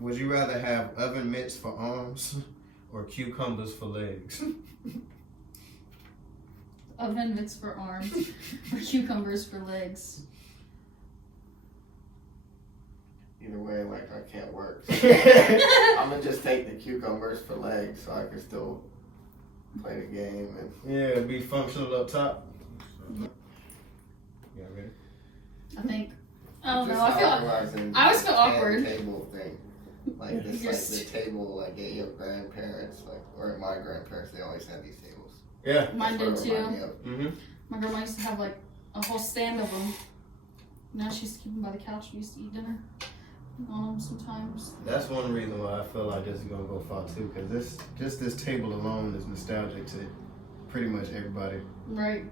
Would you rather have oven mitts for arms or cucumbers for legs? Oven mitts for arms or cucumbers for legs. Either way, like, I can't work. So I'm gonna just take the cucumbers for legs so I can still play the game. And Yeah, be functional up top. Yeah, ready? I think. I don't know. just I always feel awkward. Table thing. Like, this, like, the table, like, at your grandparents, like, or my grandparents, they always had these tables. Yeah. Mine did too. Mm-hmm. My grandma used to have like a whole stand of them. Now she used to keep them by the couch. We used to eat dinner on them sometimes. That's one reason why I feel like this is gonna go far too, because this table alone is nostalgic to pretty much everybody. Right.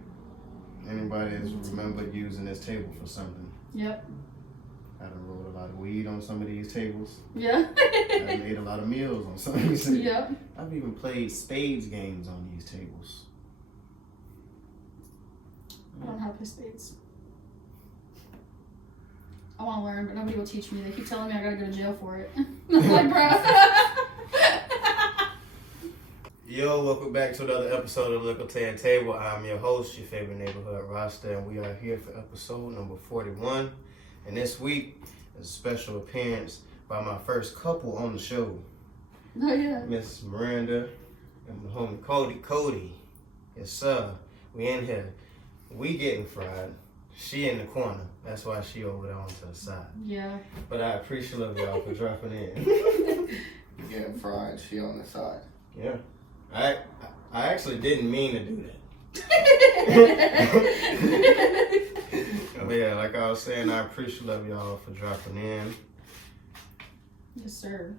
Anybody that's remembered using this table for something. Yep. I done rolled a lot of weed on some of these tables. Yeah. I done ate a lot of meals on some of these tables. Yep. I've even played spades games on these tables. I don't know how to play spades. I want to learn, but nobody will teach me. They keep telling me I gotta go to jail for it. I'm like, bro. Yo, welcome back to another episode of Likkle Table. I'm your host, your favorite neighborhood roster, and we are here for episode number 41. And this week is a special appearance by my first couple on the show. Oh, yeah. Miss Miranda and my homie Cody. Yes, sir. We in here. We getting fried. She in the corner. That's why she over there on to the side. Yeah. But I appreciate y'all for dropping in. You getting fried, she on the side. Yeah. I actually didn't mean to do that. But yeah, like I was saying, I appreciate y'all for dropping in. Yes, sir.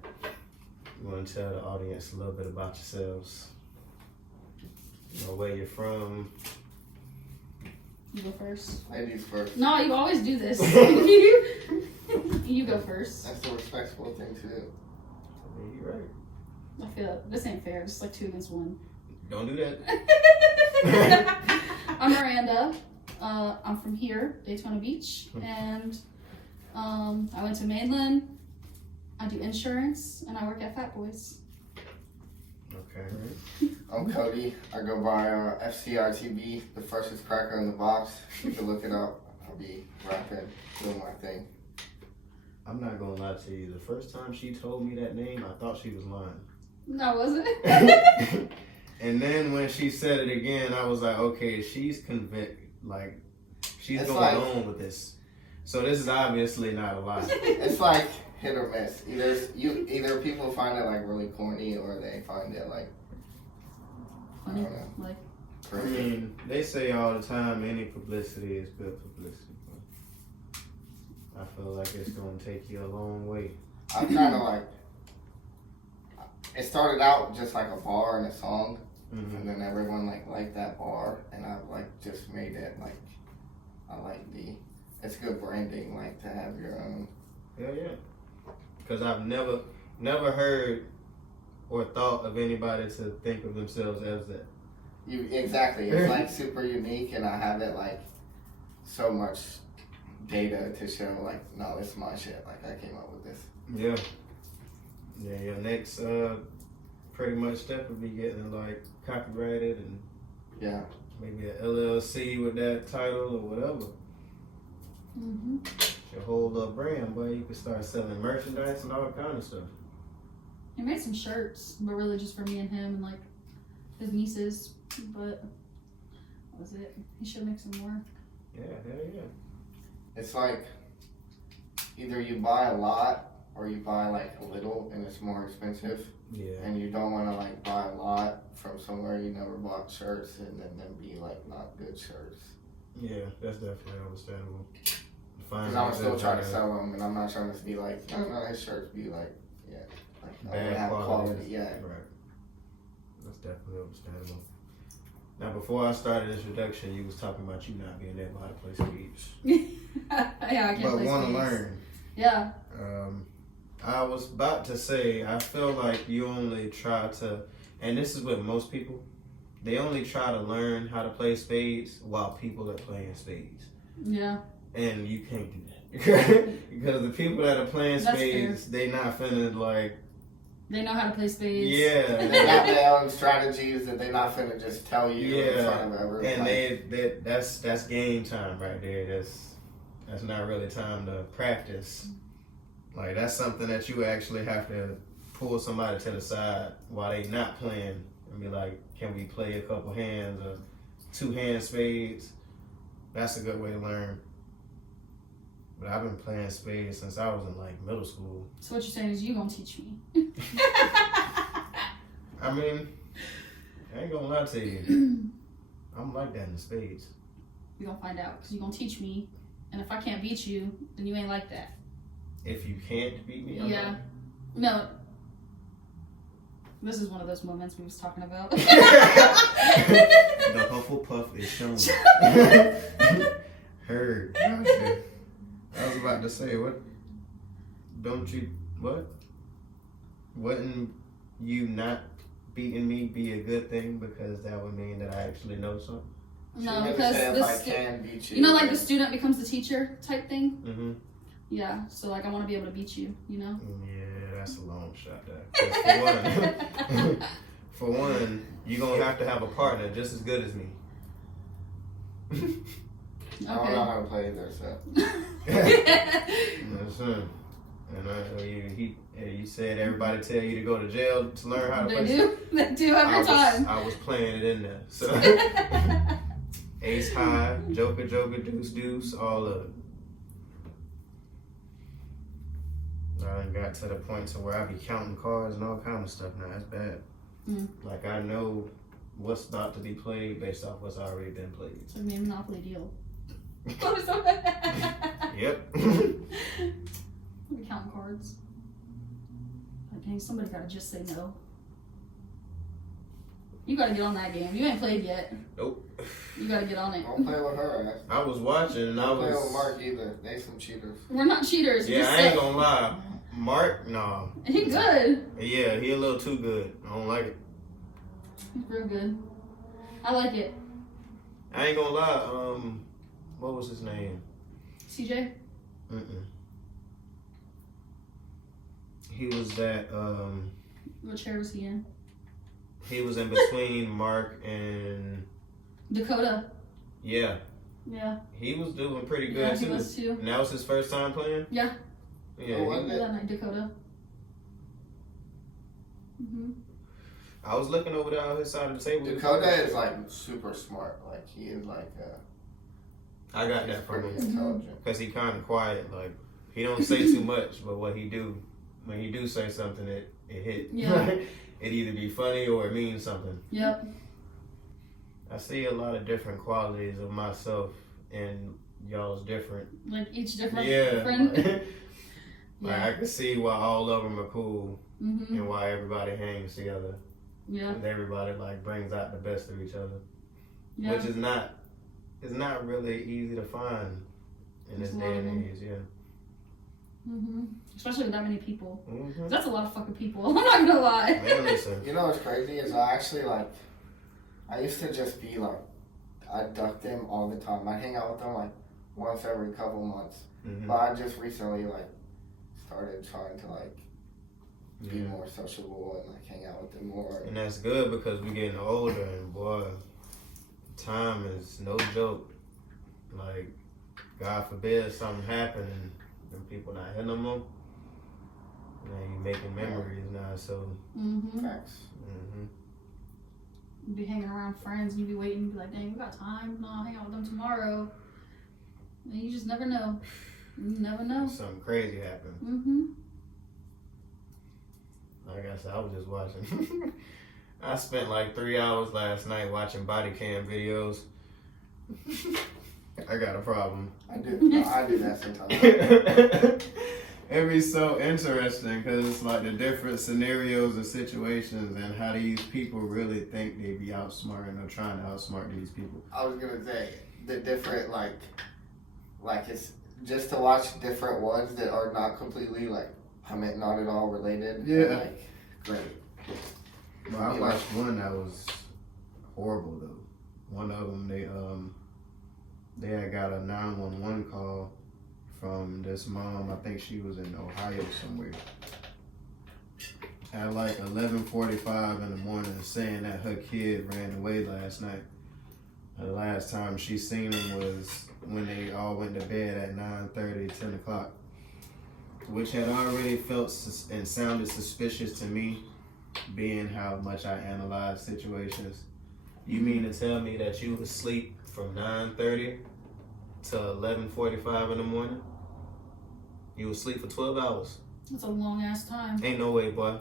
You want to tell the audience a little bit about yourselves? You know, where you're from. You go first. Ladies first. No, you always do this. You go first. That's the respectful thing to do. Yeah, you're right. I feel this ain't fair. It's like 2 against 1. Don't do that. I'm Miranda. I'm from here, Daytona Beach, and I went to Mainland. I do insurance, and I work at Fat Boys. Okay. I'm Cody. I go by FCRTB, the freshest cracker in the box. You can look it up. I'll be rapping, doing my thing. I'm not gonna lie to you. The first time she told me that name, I thought she was lying. No, wasn't it? And then when she said it again, I was like, okay, she's convinced. Like, she's It's going like- on with this. So this is obviously not a lie. It's like hit or miss. Either people find it like really corny or they find it like Funny, I don't know. like I perfect. mean, they say all the time, any publicity is good publicity. But I feel like it's going to take you a long way. I kind of like. It started out just like a bar and a song, Mm-hmm. and then everyone liked that bar, and I just made it like. I like it's good branding, like to have your own. Yeah. Because I've never heard or thought of anybody to think of themselves as that. Exactly. It's like super unique, and I have it like so much data to show like, no, it's my shit. Like I came up with this. Yeah. Yeah, your next pretty much step would be getting like copyrighted and Yeah. maybe an LLC with that title or whatever. Your whole little brand, boy, you could start selling merchandise and all kind of stuff. he made some shirts, but really just for me and him and like his nieces. But that was it. He should make some more. Yeah, hell yeah. It's like either you buy a lot or you buy like a little, and it's more expensive. Yeah. And you don't want to like buy a lot from somewhere you never bought shirts, and then them be like not good shirts. Yeah, that's definitely understandable. Because I'm still trying to sell them, and I'm not trying to be like, no, his shirts be like, yeah, like I bad don't have quality. quality. Yeah. Right. That's definitely understandable. Now, before I started this introduction, you was talking about you not being able to play spades. Yeah, I can't But play want to spades. learn. Yeah. I was about to say, I feel like you only try to, and this is with most people, they only try to learn how to play spades while people are playing spades. Yeah. And you can't do that. Because the people that are playing That's spades, they not finna like. They know how to play spades. Yeah, They got their own strategies that they not finna just tell you in front of everyone. And that's game time right there. That's not really time to practice. Like that's something that you actually have to pull somebody to the side while they not playing and be like, can we play a couple hands or 2-hand spades? That's a good way to learn. But I've been playing spades since I was in like middle school. So what you're saying is you gonna teach me? I mean, I ain't gonna lie to you. I'm like that in spades. You're gonna find out because you're gonna teach me, and if I can't beat you, then you ain't like that. If you can't beat me, I'm yeah. No. This is one of those moments we was talking about. The Hufflepuff is shown. Heard. I was about to say, what? Don't you, what? Wouldn't you not beating me be a good thing because that would mean that I actually know something? No, because I can beat you. You know, like the student becomes the teacher type thing? Mm-hmm. Yeah, so like I want to be able to beat you, you know? Yeah, that's a long shot there. For one, you're going to have a partner just as good as me. I don't know how to play either, so. That's him. And you said everybody tell you to go to jail to learn how to play. They do every time. I was playing it in there. So ace high, joker, deuce, deuce, all of it. I done got to the point to where I be counting cards and all kind of stuff now. That's bad. Mm. Like I know what's about to be played based off what's already been played. So I mean, Monopoly deal. Yep. We counting cards. Like, dang, somebody gotta just say no. You gotta get on that game. You ain't played yet. Nope. You gotta get on it. Don't play with her ass. I was watching and Don't play with Mark either. They some cheaters. We're not cheaters. Yeah, I ain't gonna lie. Mark, no. He good. Yeah, he a little too good. I don't like it. He's real good. I like it. I ain't gonna lie. What was his name? CJ? He was that. What chair was he in? He was in between Mark and Dakota. Yeah. Yeah. He was doing pretty good Yeah, too. he was too. And that was his first time playing. Yeah. Yeah. Oh, wasn't it? That night, Dakota. I was looking over there on his side of the table. Dakota is like super smart. Like he is like. I got that from Pretty him intelligent. because he kind of quiet. Like he don't say too much, but what he do, when he do say something, it hit. Yeah. It either be funny or it means something. Yep. I see a lot of different qualities of myself and y'all's different. Like each different Yeah. friend. Like I can see why all of them are cool Mm-hmm. and why everybody hangs together. Yeah. And everybody like brings out the best of each other, Yeah. which is not really easy to find in this There's a day lot of and them. age. Yeah. Mm-hmm. Especially with that many people. Mm-hmm. That's a lot of fucking people. I'm not gonna lie. Man, listen. You know what's crazy is I actually like. I used to just be like, I duck them all the time. I hang out with them like once every couple months. Mm-hmm. But I just recently like started trying to like be Yeah. more sociable and like hang out with them more. And that's good because we're getting older and boy, time is no joke. Like, God forbid something happen and them people not here no more. Now you making memories now, so. Mm-hmm. Facts. Mm-hmm. You be hanging around friends and you be waiting, be like, dang, we got time. No, I'll hang out with them tomorrow. And you just never know. You never know. Something crazy happened. Mm-hmm. Like I said, I was just watching. I spent like 3 hours last night watching body cam videos. I got a problem. I do that sometimes. It'd be so interesting because it's like the different scenarios and situations and how these people really think they be outsmarting or trying to outsmart these people. I was gonna say the different like it's just to watch different ones that are not completely like not at all related. Yeah. Like great. Well, I watched one that was horrible though. One of them they had got a 911 call from this mom. I think she was in Ohio somewhere. At like 11:45 in the morning, saying that her kid ran away last night. The last time she seen him was when they all went to bed at 9:30, 10 o'clock, which had already felt and sounded suspicious to me, being how much I analyze situations. You mean to tell me that you was asleep from 9:30 to 11:45 in the morning? You was asleep for 12 hours. That's a long ass time. Ain't no way, boy.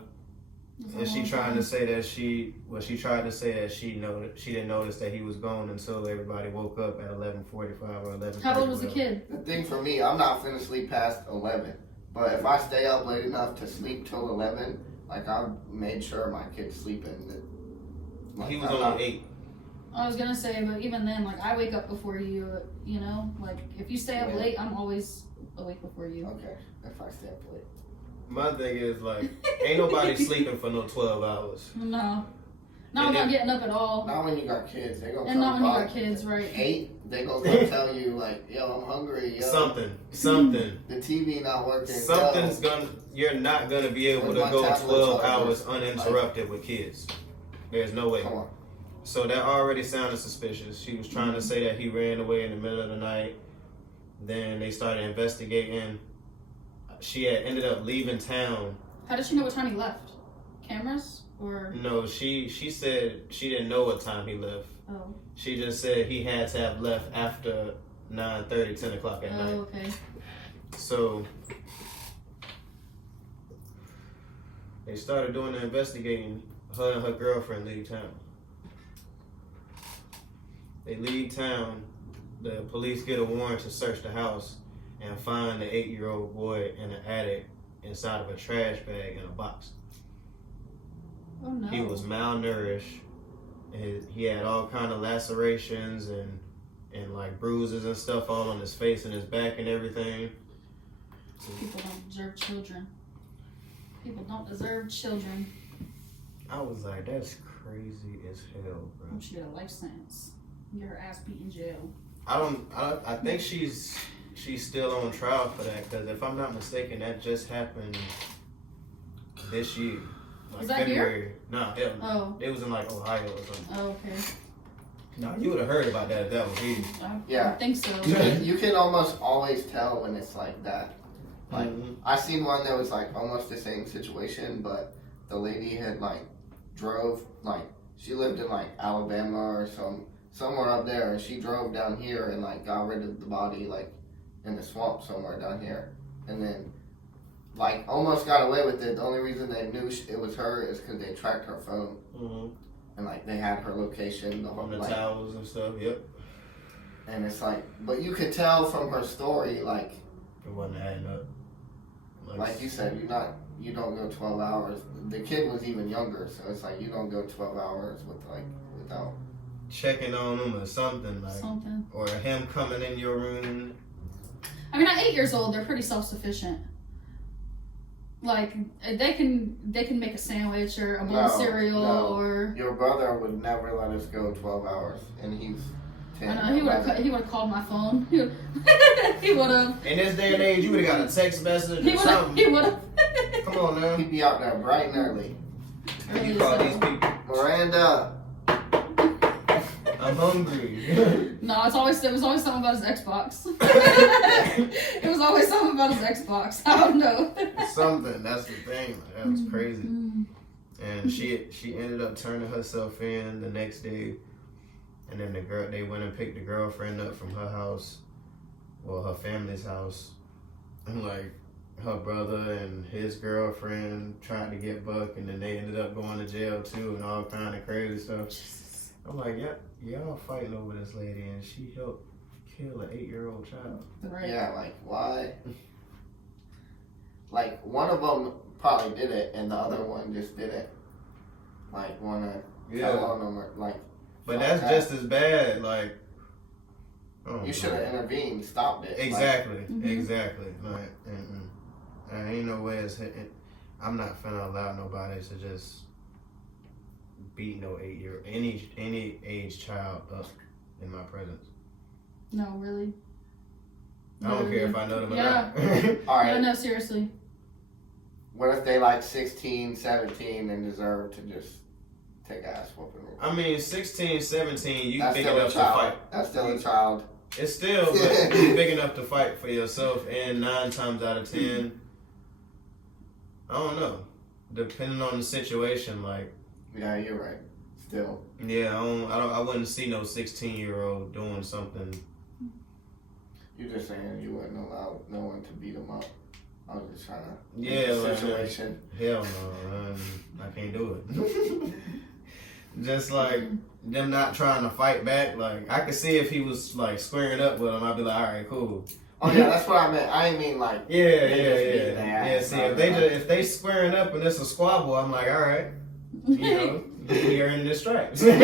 That's a And she long trying time. to say that she didn't notice that he was gone until everybody woke up at 11:45 or 11:30. How old was the kid? The thing for me, I'm not finna sleep past 11. But if I stay up late enough to sleep till 11, like I made sure my kid's sleeping. Like, He was I'm on not- 8. I was gonna say, but even then, like I wake up before you. You know, like if you stay up Yeah. late, I'm always awake before you. Okay, if I stay up late. My thing is like, ain't nobody sleeping for no 12 hours. No, not And when I'm then- getting up at all, Not when you got kids. They gonna and not when you got five, kids, right? 8, they gonna tell you like, yo, I'm hungry. Yo, Something. the TV not working. You're not gonna be able Where's to my go tablet 12 charger? hours uninterrupted with kids. There's no way. Come on. So that already sounded suspicious. She was trying to say that he ran away in the middle of the night. Then they started investigating. She had ended up leaving town. How did she know what time he left? Cameras or No, she said she didn't know what time he left. oh She just said he had to have left after 9:30, 10 o'clock at night. okay. So they started doing the investigating. Her and her girlfriend leave town. They leave town. The police get a warrant to search the house and find the 8-year-old boy in an attic inside of a trash bag in a box. Oh no. He was malnourished. He had all kind of lacerations and like bruises and stuff all on his face and his back and everything. People don't deserve children. People don't deserve children. I was like, that's crazy as hell, bro. I should get a life sentence. Get her ass beat in jail. I think she's still on trial for that, because if I'm not mistaken, that just happened this year. Like Is that February. Nah, Oh. it was in like Ohio or something. Oh, okay. Nah, you would have heard about that if that was here. I Yeah. think so. You can almost always tell when it's like that. Like I seen one that was like almost the same situation, but the lady had like drove like she lived in like Alabama or somewhere up there, and she drove down here and like got rid of the body like in the swamp somewhere down here, and then like almost got away with it. The only reason they knew it was her is because they tracked her phone and like they had her location, the whole From the like, towels and stuff, yep. and it's like, but you could tell from her story like It wasn't adding up. you said, you don't go 12 hours. The kid was even younger, so it's like you don't go 12 hours without checking on him or something, like, Something. or him coming in your room. I mean, at 8 years old, they're pretty self-sufficient. Like they can make a sandwich or a bowl of cereal or. Your brother would never let us go 12 hours, and he's 10. I know he would have called my phone. He would have. In this day and age, you would have got a text message or something. He would have. Come on now. He'd be out there bright and early. You call these people, Miranda. I'm hungry. No, it was always something about his Xbox. It was always something about his Xbox. I don't know. Something, that's the thing. That was crazy. And she ended up turning herself in the next day. And then they went and picked the girlfriend up from her house, well, her family's house. And like her brother and his girlfriend tried to get Buck, and then they ended up going to jail too, and all kind of crazy stuff. I'm like, y'all fighting over this lady, and she helped kill an 8-year-old child. Right. Yeah, like why? Like one of them probably did it, and the other one just didn't. Like wanna tell on them, or like. But that's just as bad. Like, You should have intervened, stopped it. Exactly, exactly. Like, there ain't no way it's hitting. I'm not finna allow nobody to just beat no 8-year any age child up in my presence. No, really. I don't care if I know them or Yeah. not. All right. Yeah, no, seriously. What if they like 16, 17 and deserve to just take ass whooping? I mean, 16, 17, you That's big still a enough to child. fight. That's still a child. It's still, but you big enough to fight for yourself, and 9 times out of 10, I don't know. Depending on the situation, like. Yeah, you're right. Still. Yeah, I wouldn't see no 16-year-old doing something. You're just saying you wouldn't allow no one to beat them up. I was just trying to. Yeah, like, situation. Hell no, I can't do it. Just like them not trying to fight back. Like I could see if he was like squaring up with him, I'd be like, all right, cool. Oh yeah, that's what I meant. I ain't mean like. Yeah. See, if they squaring up and it's a squabble, I'm like, all right, you know, we are in the stripes. That's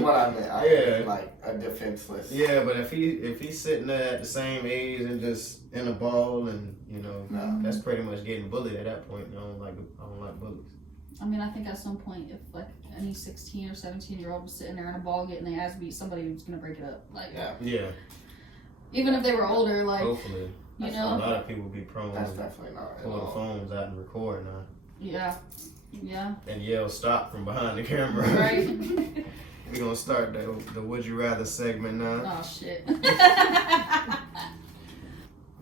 what I meant. I meant like a defenseless. Yeah, but if he's sitting there at the same age and just in a ball and that's pretty much getting bullied at that point. I don't like bullies. I mean, I think at some point, if like any 16 or 17-year-old was sitting there in a ball getting their ass beat, somebody was gonna break it up. Like, yeah. Even if they were older, like, hopefully, you a know, lot of people be prone That's to definitely not. pull the phones out and record now. Yeah. And yell stop from behind the camera. Right. We're gonna start the Would You Rather segment now. Oh shit.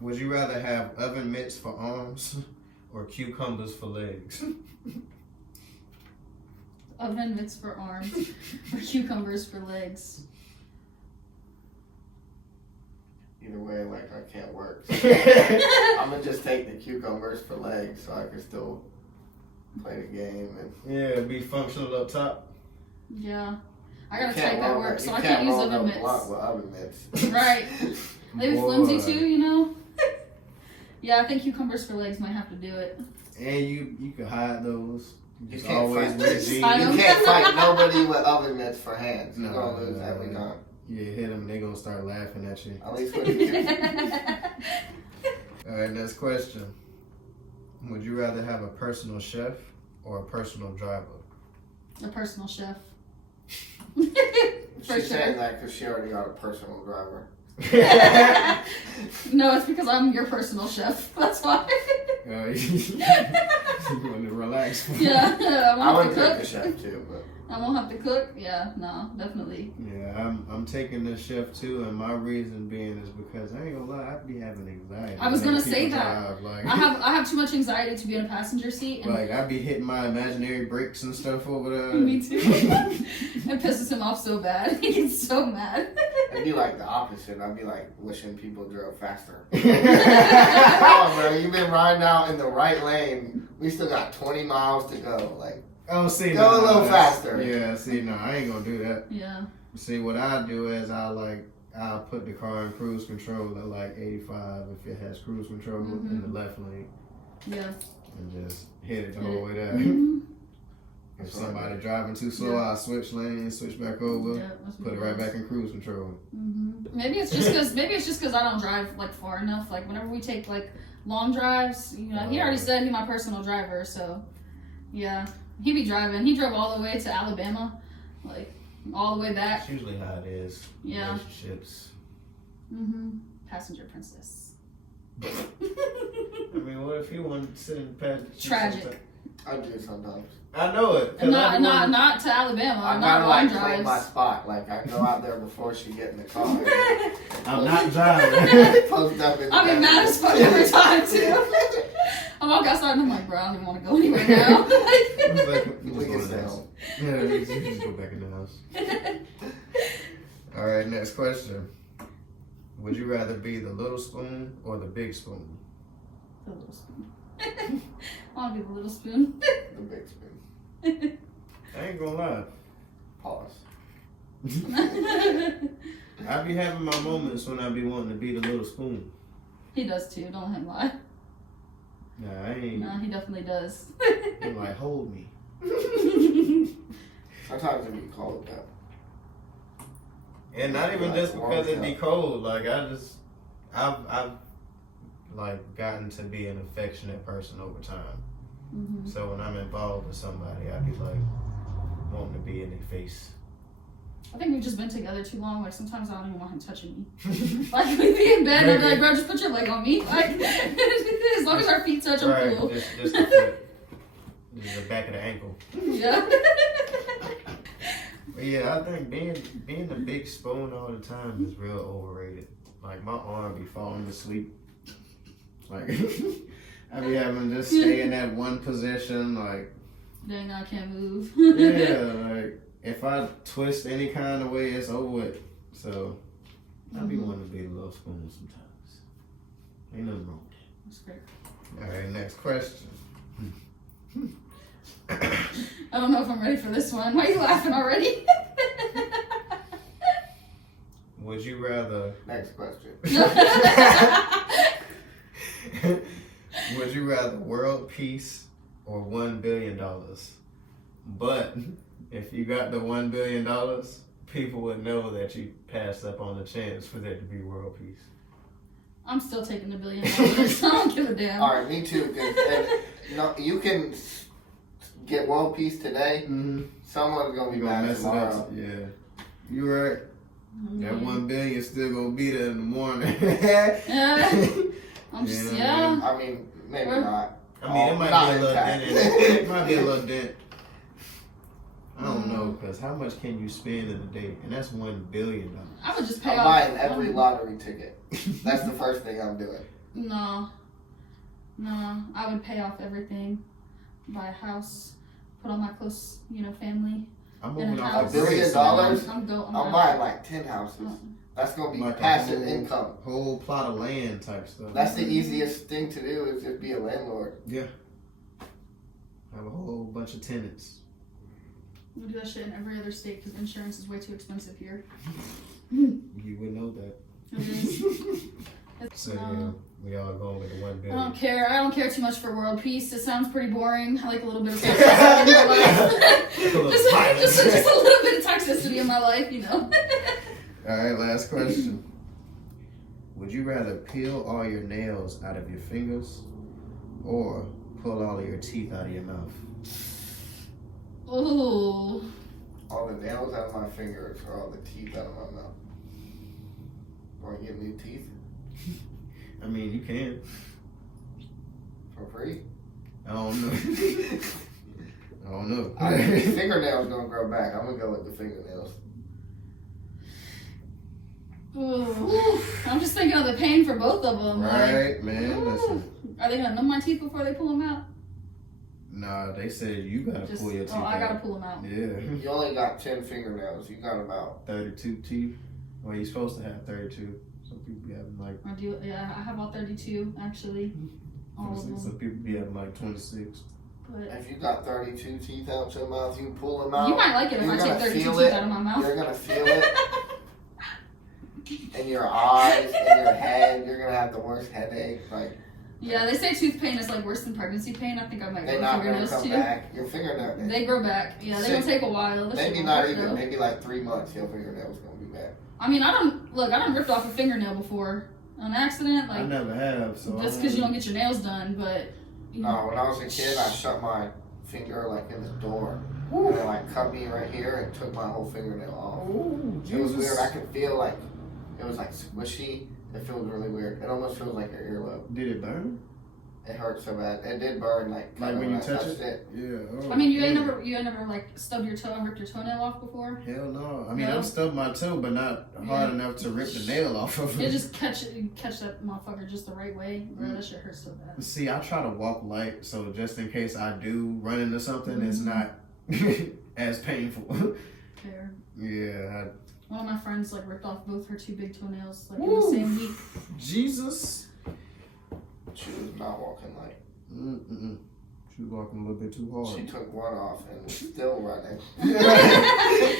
Would you rather have oven mitts for arms or cucumbers for legs? Oven mitts for arms or cucumbers for legs. Either way, like I can't work. So I'm gonna just take the cucumbers for legs, so I can still play the game and. Yeah, be functional up top. Yeah, I gotta take that work, so I can't use oven mitts. With oven mitts. Right. They be flimsy too, you know. Yeah, I think cucumbers for legs might have to do it. And you can hide those. You can't fight. wear jeans. You can't fight nobody with oven mitts for hands. You're gonna lose every time. Yeah, hit them, they gonna start laughing at you. At least with you. Alright, next question. Would you rather have a personal chef or a personal driver? A personal chef. She's saying that because she already got a personal driver. No, it's because I'm your personal chef. That's why. You want to relax. Yeah, I would take the chef too, but I won't have to cook. Yeah, no, definitely. Yeah, I'm taking the chef too, and my reason being is because I ain't gonna lie, I'd be having anxiety. I was gonna say that. Drive. Like, I have too much anxiety to be in a passenger seat. And like I'd be hitting my imaginary brakes and stuff over there. Me too. It pisses him off so bad. He gets so mad. it'd be like the opposite. I'd be like wishing people drove faster. Come on, bro, you've been riding out in the right lane. We still got 20 miles to go. Like, Oh, see, go a little faster. Yeah, see, no, I ain't gonna do that. Yeah. See, what I do is I'll put the car in cruise control at like 85 if it has cruise control in the left lane. Yeah. And just hit it the whole way there. Mm-hmm. If somebody driving too slow, I'll switch lanes, switch back over, put it right back in cruise control. Mm-hmm. Maybe it's just because I don't drive like far enough. Like whenever we take like long drives, you know, he already said he's my personal driver, so yeah. He be driving. He drove all the way to Alabama, like all the way back. That's usually how it is. Yeah. Relationships. Passenger princess. I mean, what if you wanted to sit in the passenger seat? Tragic. I do sometimes. I know it. Not to Alabama. I not gotta long like claim my drives. spot. Like I go out there before she get in the car. I'm not driving. Post up in the I'll be mad as fuck every time too. I walk outside and I'm like, bro, I don't even want to go anywhere now. We can stay home. Yeah, you just go back in the house. All right, next question. Would you rather be the little spoon or the big spoon? The little spoon. I want to be the little spoon. The big spoon. I ain't gonna lie. Pause. I be having my moments when I be wanting to be the little spoon. He does too. Don't let him lie. Nah, I ain't. No, he definitely does. He like, hold me. Sometimes it be cold though. And not even just because it be cold. Like I've like gotten to be an affectionate person over time. So when I'm involved with somebody, I be like wanting to be in their face. I think we've just been together too long. Like, sometimes I don't even want him touching me. Like, we'd be in bed and I'd be like, bro, just put your leg on me. Like, as long as our feet touch, I'm Right, cool. just the foot. Just the back of the ankle. Yeah. But yeah, I think being a big spoon all the time is real overrated. Like, my arm be falling asleep. Like, I be having to just stay in that one position, like. Dang, I can't move. Yeah, like, if I twist any kind of way, it's over with. So, I be wanting to be a little spoon sometimes. Ain't nothing wrong with that. That's great. All right, next question. I don't know if I'm ready for this one. Why are you laughing already? Would you rather... Next question. Would you rather world peace or $1 billion? But if you got the $1 billion, people would know that you passed up on the chance for there to be world peace. I'm still taking the $1 billion. I don't give a damn. All right, me too. You can get world peace today. Mm-hmm. Someone's gonna be You gonna mad mess tomorrow. it up. Yeah, you right. That $1 billion still gonna be there in the morning. Yeah. I'm just, yeah. I mean, maybe not. I mean, it might not be a little intact. dent. It might be a little dent. I don't know, because how much can you spend in a day? And that's $1 billion. I would just pay I'm off. buying every lottery ticket. That's the first thing I'm doing. No, I would pay off everything, buy a house, put all my close, family. I'm in moving a off house. $1 billion? I'm I'm buying like 10 houses. That's gonna be like passive income. Whole plot of land type stuff. That's the easiest thing to do is just be a landlord. Yeah. Have a whole bunch of tenants. We do that shit in every other state because insurance is way too expensive here. You would know that. It is. So yeah, we all going with the $1 I billion. don't care. I don't care too much for world peace. It sounds pretty boring. I like a little bit of toxicity in my life. just a little bit of toxicity in my life, All right, last question. Would you rather peel all your nails out of your fingers or pull all of your teeth out of your mouth? Ooh. All the nails out of my fingers or all the teeth out of my mouth. Want to get new teeth I mean, you can. for free? I don't know. I don't know. Fingernails don't grow back. I'm gonna go with the fingernails. Ooh. I'm just thinking of the pain for both of them. Right, man. Ooh. Listen. Are they gonna numb my teeth before they pull them out? Nah, they said you gotta pull your teeth out. I gotta pull them out. Yeah. You only got 10 fingernails. You got about 32 teeth. Well, you're supposed to have 32. Some people be having like. I do. Yeah, I have all 32 actually. All of them. Some people be having like 26. But if you got 32 teeth out your mouth, you pull them out. you might like it if I take 32 teeth out of my mouth. You're gonna feel it in your eyes, in your head. You're gonna have the worst headache. Like. Yeah, they say tooth pain is like worse than pregnancy pain. I think I might They're grow not gonna fingernails come too. back. Your fingernails. They grow back. Yeah, they're gonna take a while. Maybe not even. Maybe like 3 months. Your fingernails gonna be back. I mean, I done ripped off a fingernail before on accident. Like I never have. So that's because you don't get your nails done. But No, when I was a kid, I shut my finger like in the door, and they like cut me right here and took my whole fingernail off. Ooh, It was weird. I could feel like it was like squishy. It feels really weird. It almost feels like your earlobe. Did it burn? It hurt so bad. It did burn like When you touch touched it? Yeah. Oh, I mean, you ain't never like stubbed your toe and ripped your toenail off before. Hell no. I mean, No? I've stubbed my toe, but not hard enough to rip the nail off of You it. just catch that motherfucker just the right way. Bro, that shit hurts so bad. See, I try to walk light, so just in case I do run into something, it's not as painful. Fair. Yeah. One of my friends like ripped off both her 2 big toenails like in the same week. Jesus. She was not walking light. She was walking a little bit too hard. She took one off and was still running.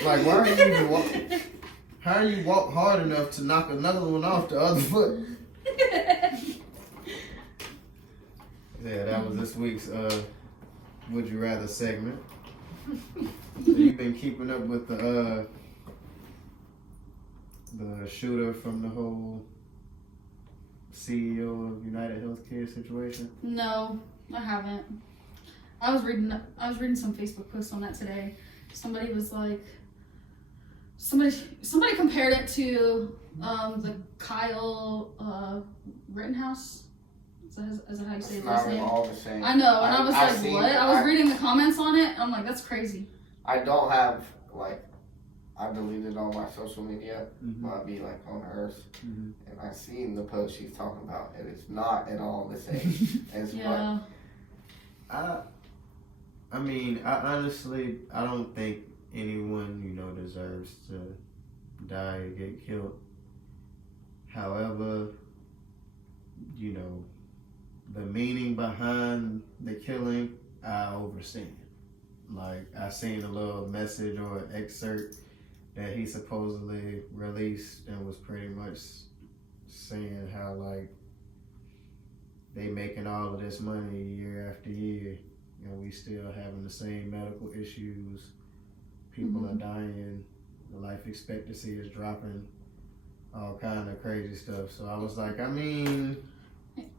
Like, why are you even walking? How are you walk hard enough to knock another one off the other foot? Yeah, that was this week's Would You Rather segment. So you've been keeping up with the shooter from the whole CEO of United Healthcare situation? No, I haven't. I was reading some Facebook posts on that today. Somebody was like, somebody compared it to the Kyle Rittenhouse. Is that how you say his Not name? all the same. I know, and I was I've like, seen- what? I was reading the comments on it. I'm like, that's crazy. I don't have like I deleted all my social media, Mm-hmm. but I'd be like on hers, Mm-hmm. and I seen the post she's talking about. It is not at all the same as Yeah. I mean, I honestly, I don't think anyone, deserves to die or get killed. However, the meaning behind the killing, I overstand. Like, I seen a little message or an excerpt that he supposedly released and was pretty much saying how, like, they making all of this money year after year, and we still having the same medical issues. People are dying. The life expectancy is dropping. All kind of crazy stuff. So I was like, I mean,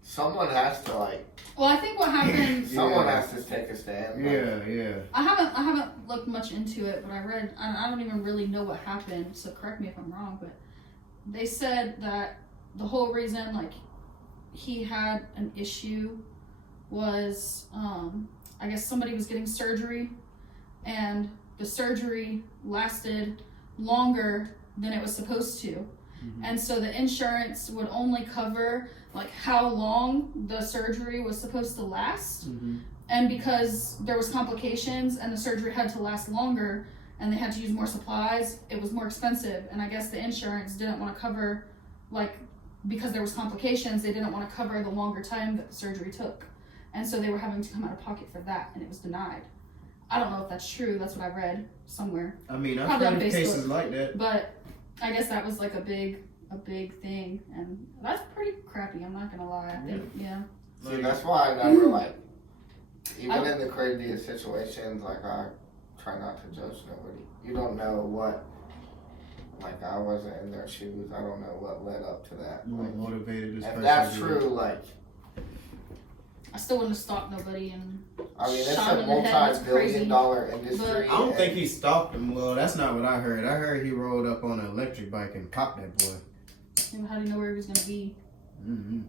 someone has to like. Well, I think what happened. Someone has to take a stand. Like, yeah. I haven't looked much into it, but I read. I don't even really know what happened. So correct me if I'm wrong, but they said that the whole reason like he had an issue was I guess somebody was getting surgery, and the surgery lasted longer than it was supposed to. Mm-hmm. And so the insurance would only cover like how long the surgery was supposed to last. Mm-hmm. And because there was complications and the surgery had to last longer and they had to use more supplies, it was more expensive. And I guess the insurance didn't want to cover, like, because there was complications, they didn't want to cover the longer time that the surgery took. And so they were having to come out of pocket for that, and it was denied. I don't know if that's true. That's what I read somewhere. I mean, I've Probably heard on of Facebook. cases like that. But I guess that was like a big thing, and that's pretty crappy. I'm not gonna lie. I think, yeah. See, that's why I never like. Even in the craziest situations, like I try not to judge nobody. You don't know what. Like I wasn't in their shoes. I don't know what led up to that. Like, Motivated this if person. that's to do true, like I still wouldn't have stalked nobody and I mean, it's shot a him in the head. That's crazy. multi-billion-dollar industry. I don't think he stalked him. Well, that's not what I heard. I heard he rolled up on an electric bike and popped that boy. And how do you know where he was gonna be? Mm-hmm.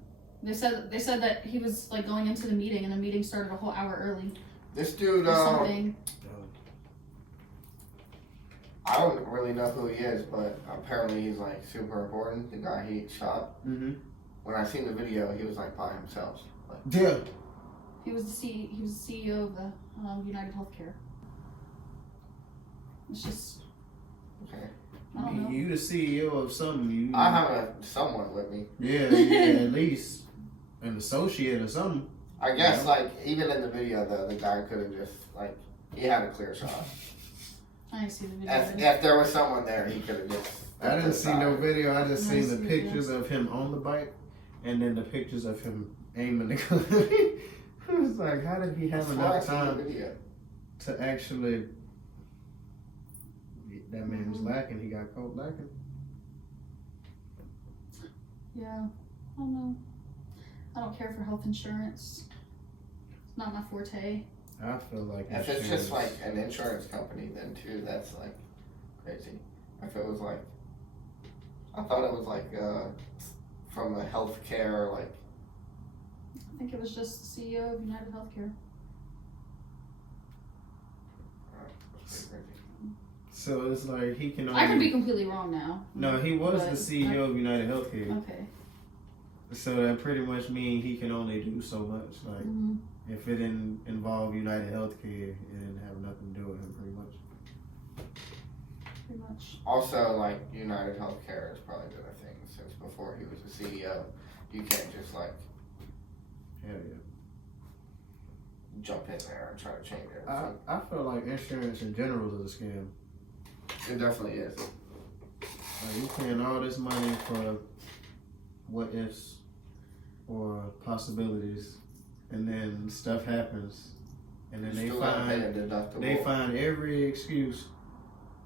They said that he was like going into the meeting, and the meeting started a whole hour early. This dude, Or something. I don't really know who he is, but apparently he's like super important. The guy he shot. Mm-hmm. When I seen the video, he was like by himself. Like, Yeah. He was the CEO of the United Healthcare. It's just okay, I don't know. You the CEO of something. I have someone with me. Yeah, at least an associate or something. I guess like even in the video though, the guy could have just like he had a clear shot. I didn't see the video. If there was someone there, he could have just. I didn't see no video. I just No, seen I the see pictures of him on the bike, and then the pictures of him aiming the gun. I was like, how did he have enough time to actually? That man was lacking. He got caught lacking. Yeah, I don't know. I don't care for health insurance. It's not my forte. I feel like If it's just like an insurance company, then too, that's like crazy. If it was like, I thought it was like from a healthcare like. I think it was just the CEO of United Healthcare. That's pretty crazy. So it's like he can only. I could be completely wrong now. No, he was But- the CEO of United Healthcare. Okay. So that pretty much means he can only do so much. Like, Mm-hmm. if it didn't involve United Healthcare, it didn't have nothing to do with him, pretty much. Pretty much. Also, like United Healthcare has probably been a thing since before he was the CEO. You can't just like Hell yeah. jump in there and try to change it. I feel like insurance in general is a scam. It definitely is. Like, you paying all this money for what ifs or possibilities, and then stuff happens, and then You still gotta pay a deductible. they find every excuse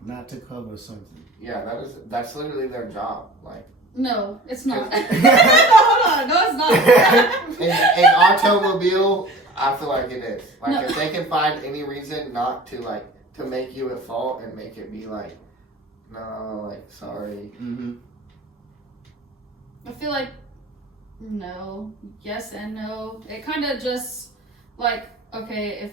not to cover something. Yeah, that's literally their job. Like No, it's not. No, hold on. No, it's not. in automobile, I feel like it is. Like No. if they can find any reason not to like to make you at fault and make it be like No, like, sorry. Mm-hmm. I feel like no, yes and no. It kind of just like, okay, if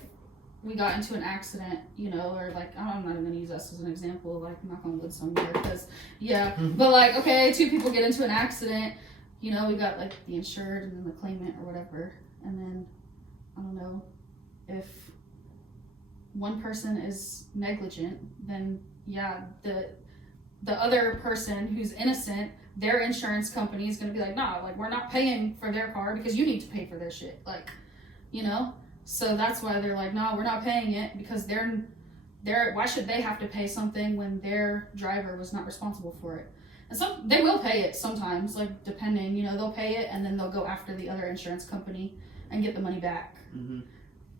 we got into an accident, or like, I'm not even gonna use us as an example, like knock on wood somewhere, because but like, okay, two people get into an accident, we got like the insured and then the claimant or whatever, and then I don't know, if one person is negligent, then the other person who's innocent, their insurance company is going to be like, nah, like, we're not paying for their car because you need to pay for their shit. Like, so that's why they're like, no, we're not paying it, because they're why should they have to pay something when their driver was not responsible for it? And they will pay it sometimes, like, depending, they'll pay it and then they'll go after the other insurance company and get the money back. Mm-hmm.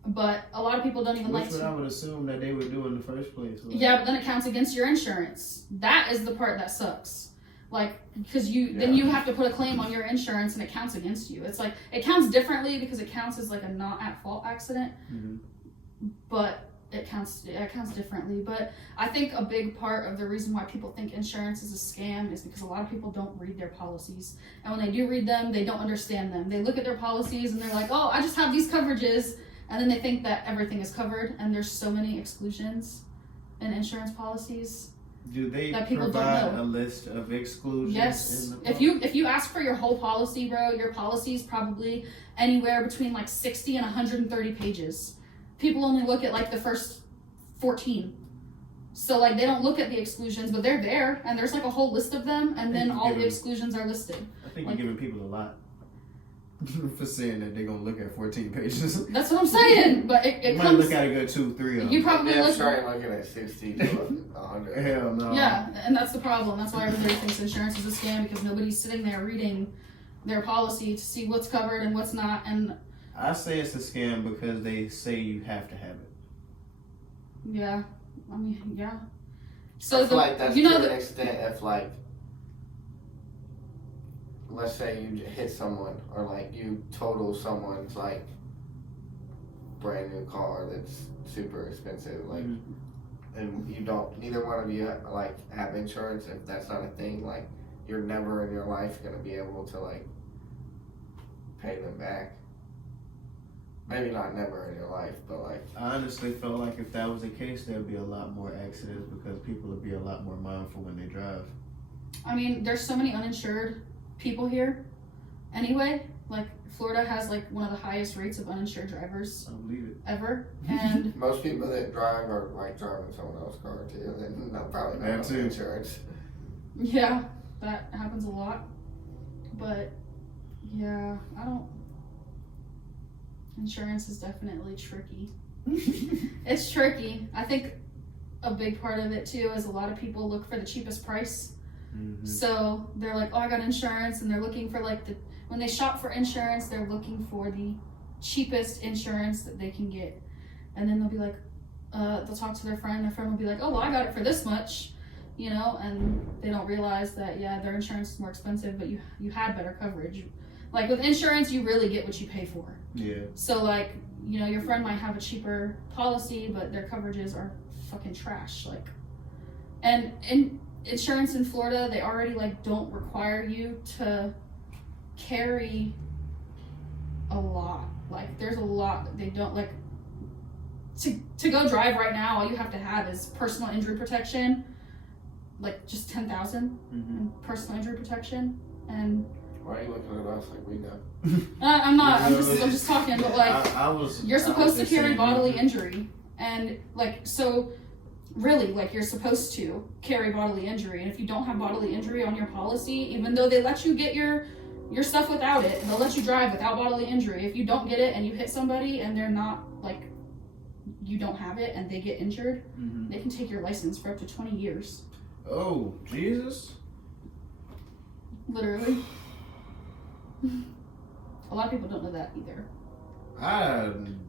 But a lot of people don't even like to. Which I would assume that they would do in the first place. Like. Yeah, but then it counts against your insurance. That is the part that sucks. Like, because then you have to put a claim on your insurance and it counts against you. It's like, it counts differently because it counts as like a not at fault accident. Mm-hmm. But it counts differently. But I think a big part of the reason why people think insurance is a scam is because a lot of people don't read their policies. And when they do read them, they don't understand them. They look at their policies and they're like, oh, I just have these coverages. And then they think that everything is covered, and there's so many exclusions in insurance policies. Do they that people provide don't know. a list of exclusions? Yes. In the If you ask for your whole policy, bro, your policy is probably anywhere between like 60 and 130 pages. People only look at like the first 14. So like they don't look at the exclusions, but they're there, and there's like a whole list of them, and then all the exclusions are listed. I think you're giving people a lot. For saying that they're gonna look at 14 pages. That's what I'm saying, but it might comes. Look at a good 2-3 of them. You probably look. Try looking at 60 to 100. Hell no. Yeah, and that's the problem. That's why everybody thinks insurance is a scam, because nobody's sitting there reading their policy to see what's covered and what's not. And I say it's a scam because they say you have to have it. Yeah, I mean, yeah. So I feel like that's to an extent if like, let's say you hit someone or like you total someone's like brand new car that's super expensive, like, and you don't, neither one of you like have insurance. If that's not a thing, like, you're never in your life gonna be able to like pay them back. Maybe not never in your life, but like, I honestly felt like if that was the case, there'd be a lot more accidents because people would be a lot more mindful when they drive. I mean, there's so many uninsured people here anyway. Like, Florida has like one of the highest rates of uninsured drivers I believe it. ever. And most people that drive are like driving someone else's car too, and probably not have insurance. Yeah, that happens a lot. But yeah, insurance is definitely tricky. It's tricky. I think a big part of it too is a lot of people look for the cheapest price. Mm-hmm. So they're like, oh, I got insurance, and they're looking for like when they shop for insurance, they're looking for the cheapest insurance that they can get. And then they'll be like, they'll talk to their friend will be like, oh, well, I got it for this much, and they don't realize that, yeah, their insurance is more expensive, but you had better coverage. Like, with insurance, you really get what you pay for. Yeah. So, like, your friend might have a cheaper policy, but their coverages are fucking trash. Like, and insurance in Florida, they already, like, don't require you to carry a lot. Like, there's a lot that they don't, like, to go drive right now, all you have to have is personal injury protection, like, just $10,000 in personal injury protection, and why are you looking at us like we know? I'm not. I'm just talking. But like, you're supposed to carry bodily injury, and like, so really, like, you're supposed to carry bodily injury. And if you don't have bodily injury on your policy, even though they let you get your stuff without it, they'll let you drive without bodily injury. If you don't get it and you hit somebody and they're not like, you don't have it and they get injured, they can take your license for up to 20 years. Oh, Jesus! Literally. A lot of people don't know that either.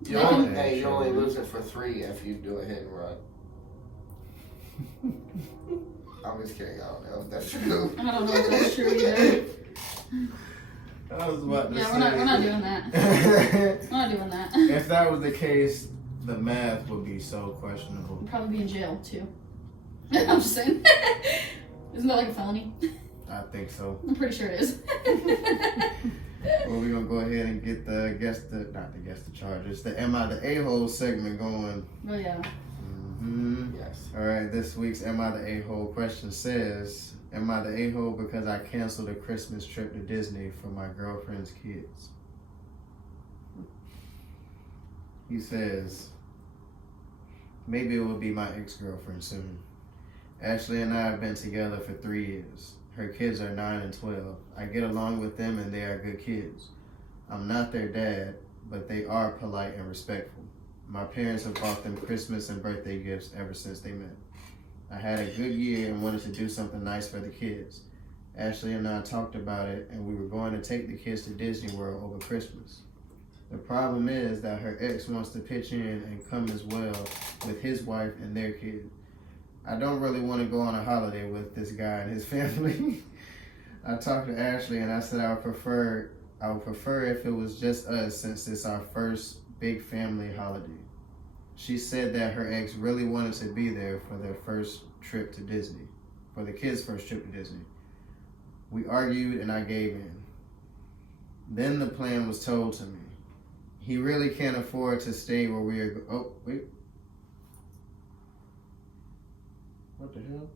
You only lose it for 3 if you do a hit and run. I'm just kidding. I don't know if that's true. I don't know if that's true either. I was about to say. Yeah, we're not doing that. We're not doing that. If that was the case, the math would be so questionable. We'd probably be in jail too. I'm just saying. Isn't that like a felony? I think so. I'm pretty sure it is. Well, we're gonna go ahead and get the charges. The Am I the A-hole segment going. Oh yeah. Yes. All right, this week's Am I the A-hole question says, am I the A-hole because I canceled a Christmas trip to Disney for my girlfriend's kids? He says, maybe it will be my ex-girlfriend soon. Ashley and I have been together for 3 years. Her kids are 9 and 12. I get along with them and they are good kids. I'm not their dad, but they are polite and respectful. My parents have bought them Christmas and birthday gifts ever since they met. I had a good year and wanted to do something nice for the kids. Ashley and I talked about it and we were going to take the kids to Disney World over Christmas. The problem is that her ex wants to pitch in and come as well with his wife and their kid. I don't really want to go on a holiday with this guy and his family. I talked to Ashley and I said I would prefer if it was just us since it's our first big family holiday. She said that her ex really wanted to be there for their first trip to Disney, for the kids' first trip to Disney. We argued and I gave in. Then the plan was told to me. He really can't afford to stay where we are. Oh, wait. What the hell?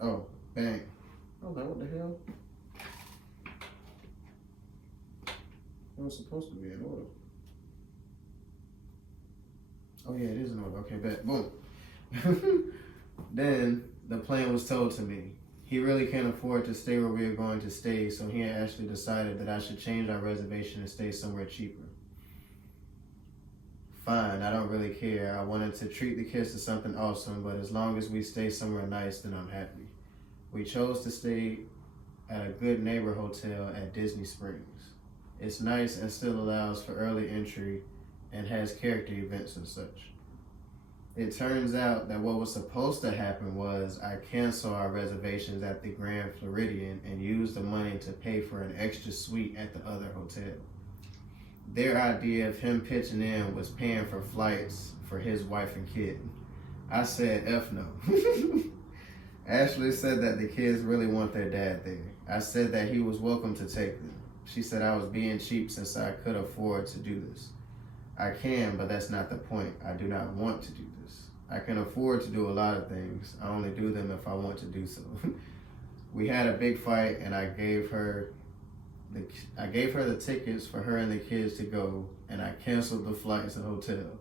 Oh, bang. I was like, what the hell? It was supposed to be in order. Oh yeah, it is in order. Okay, bet. Boom. Then the plan was told to me. He really can't afford to stay where we are going to stay, so he and Ashley decided that I should change our reservation and stay somewhere cheaper. Fine, I don't really care. I wanted to treat the kids to something awesome, but as long as we stay somewhere nice, then I'm happy. We chose to stay at a good neighbor hotel at Disney Springs. It's nice and still allows for early entry and has character events and such. It turns out that what was supposed to happen was I canceled our reservations at the Grand Floridian and used the money to pay for an extra suite at the other hotel. Their idea of him pitching in was paying for flights for his wife and kid. I said, F no. Ashley said that the kids really want their dad there. I said that he was welcome to take them. She said I was being cheap since I could afford to do this. I can, but that's not the point. I do not want to do this. I can afford to do a lot of things. I only do them if I want to do so. We had a big fight and I gave her the tickets for her and the kids to go, and I canceled the flights and hotel.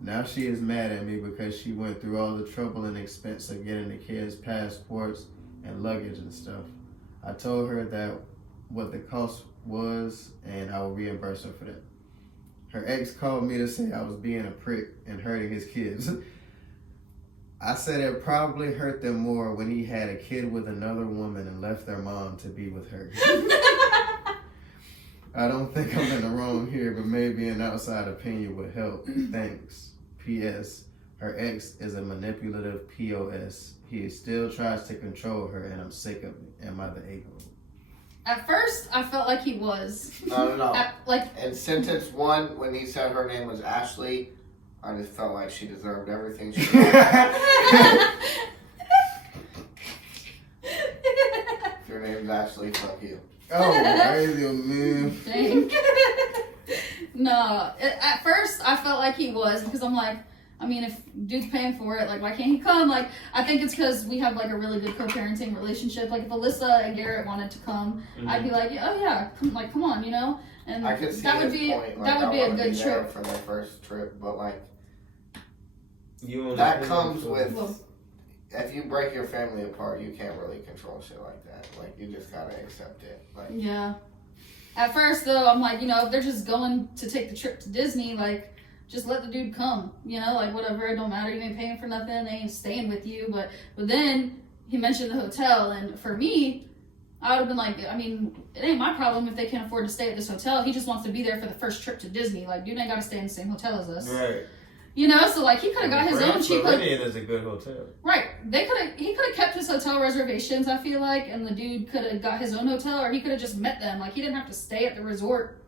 Now she is mad at me because she went through all the trouble and expense of getting the kids passports and luggage and stuff. I told her that what the cost was and I will reimburse her for that. Her ex called me to say I was being a prick and hurting his kids. I said it probably hurt them more when he had a kid with another woman and left their mom to be with her. I don't think I'm in the wrong here, but maybe an outside opinion would help. Thanks. P.S. Her ex is a manipulative POS. He still tries to control her and I'm sick of it. Am I the a-hole? At first, I felt like he was. No. Like in sentence 1, when he said her name was Ashley, I just felt like she deserved everything she got. If your name's Ashley, fuck you. Oh, crazy, man. Dang. No, at first I felt like he was because I'm like, I mean, if dude's paying for it, like, why can't he come? Like, I think it's because we have, like, a really good co-parenting relationship. Like, if Alyssa and Garrett wanted to come, I'd be like, oh, yeah, come on, you know? And I could see that would his be point. Like, that would be a good there trip. for their first trip, but, like, You that comes with, Well, if you break your family apart, you can't really control shit like that. Like, you just gotta accept it. Like, yeah. At first, though, I'm like, you know, if they're just going to take the trip to Disney, like, just let the dude come, you know, like, whatever, it don't matter, you ain't paying for nothing, they ain't staying with you, but then he mentioned the hotel, and for me, I would have been like, I mean, it ain't my problem if they can't afford to stay at this hotel, he just wants to be there for the first trip to Disney, like, dude ain't gotta stay in the same hotel as us. Right. You know, so, like, he could have got his own cheap hotel. Floridian is a good hotel. Right, he could have kept his hotel reservations, I feel like, and the dude could have got his own hotel, or he could have just met them, like, he didn't have to stay at the resort.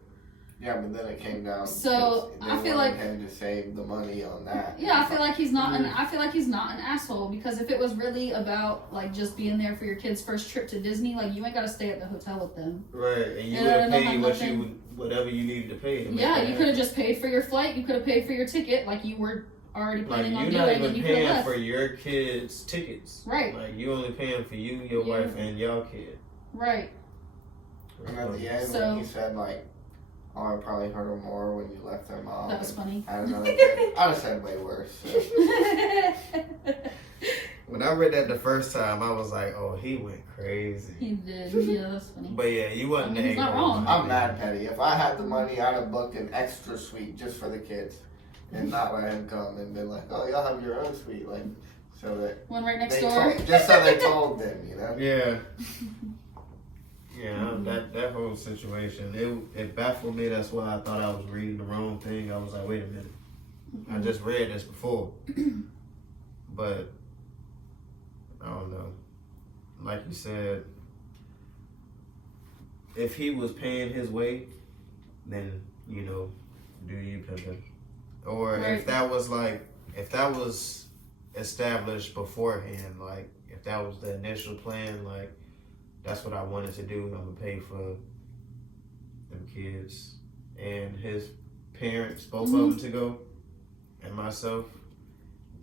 Yeah, but then it came down. So they I feel wanted like him to save the money on that. yeah, I feel like he's not an asshole, because if it was really about like just being there for your kid's first trip to Disney, like you ain't gotta stay at the hotel with them. Right, and you And would have don't paid have whatever you needed to pay. To make Yeah, that you could have just paid for your flight. You could have paid for your ticket, like you were already Like planning on you're not doing, even and you could have paying left. for your kids' tickets. Right. Like you only paying for you, your Yeah. wife, and your kid. Right. And at the end, when he said like, "Oh, I probably hurt him more when you left their mom." That was funny. I don't know. I'd have said way worse. So. When I read that the first time, I was like, "Oh, he went crazy." He did. Yeah, that's funny. But yeah, you wasn't I mean, he's the not a-hole. wrong. I'm mad petty. If I had the money, I'd have booked an extra suite just for the kids, and not let him come and been like, "Oh, y'all have your own suite," like so that One right next they door. just so they told them, you know. Yeah. Yeah, that whole situation, it baffled me. That's why I thought I was reading the wrong thing. I was like, wait a minute. I just read this before. But, I don't know. Like you said, if he was paying his way, then, you know, do you pimping. Or Right. if that was established beforehand, like, if that was the initial plan, like, that's what I wanted to do. I'm gonna pay for them kids and his parents, both of them to go, and myself.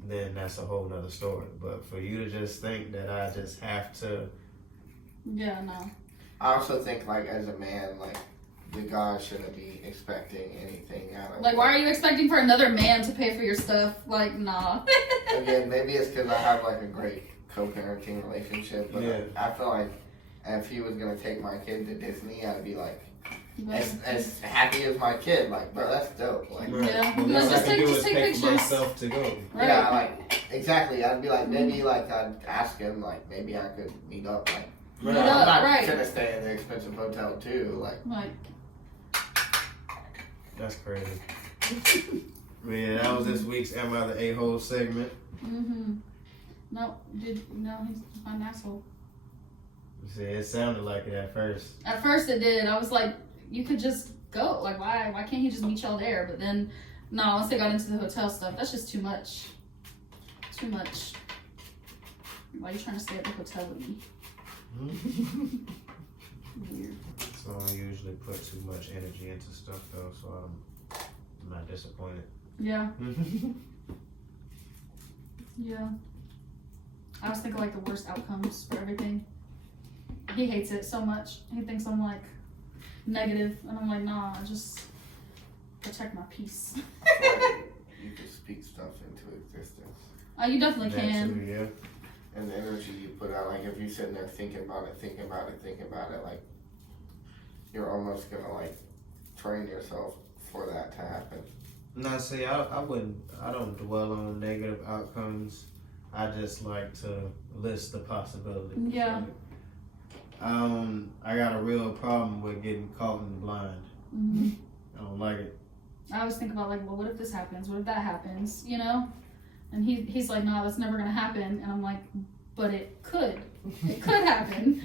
Then that's a whole nother story. But for you to just think that I just have to, Yeah, no. I also think like as a man, like the guy shouldn't be expecting anything out of. Like, why are you expecting for another man to pay for your stuff? Like, nah. Again, maybe it's because I have like a great co-parenting relationship, but Yeah. I feel like if he was gonna take my kid to Disney, I'd be like, as happy as my kid, like, bro, that's dope. Like, Yeah. Well, Let's all I just can take- do just is take pay for pictures. myself to go. Right. yeah, like exactly. I'd be like, maybe like I'd ask him, like, maybe I could meet up, like. Meet I'm up, not right. gonna stay in the expensive hotel too, like. Like, That's crazy. But yeah, that was this week's Am I the A-hole segment. no, he's an asshole. See, it sounded like it at first. At first it did. I was like, you could just go. Like, why can't he just meet y'all there? But then, no, once they got into the hotel stuff, that's just too much. Too much. Why are you trying to stay at the hotel with me? Weird. So I don't usually put too much energy into stuff though, so I'm not disappointed. Yeah. Yeah. I was thinking like the worst outcomes for everything. He hates it so much. He thinks I'm like negative, and I'm like, nah, just protect my peace. I feel like you can speak stuff into existence. You definitely That can. too, yeah. And the energy you put out, like if you're sitting there thinking about it, like you're almost gonna like train yourself for that to happen. No, see, I don't dwell on negative outcomes. I just like to list the possibilities. Yeah. Like, I got a real problem with getting caught in the blind. Mm-hmm. I don't like it. I always think about like, well, what if this happens? What if that happens? You know? And he's like, no, that's never gonna happen. And I'm like, but it could. It could happen.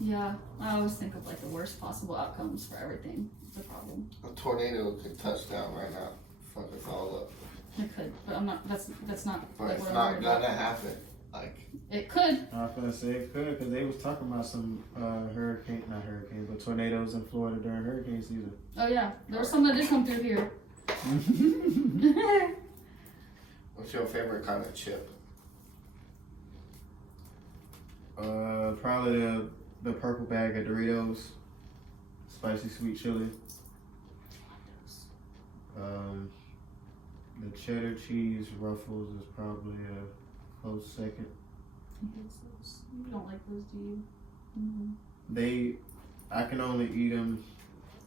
Yeah, I always think of like the worst possible outcomes for everything. It's a problem. A tornado could touch down right now, fuck us all up. It could, but I'm not. That's not. But like, it's what I'm not worried about. gonna happen. Like It could. I was gonna say it could, because they was talking about some not hurricanes, but tornadoes in Florida during hurricane season. Oh yeah, there was some that did come through here. what's your favorite kind of chip? Probably the purple bag of Doritos, spicy sweet chili. The cheddar cheese ruffles is probably a close second. You don't like those, do you? Mm-hmm. I can only eat them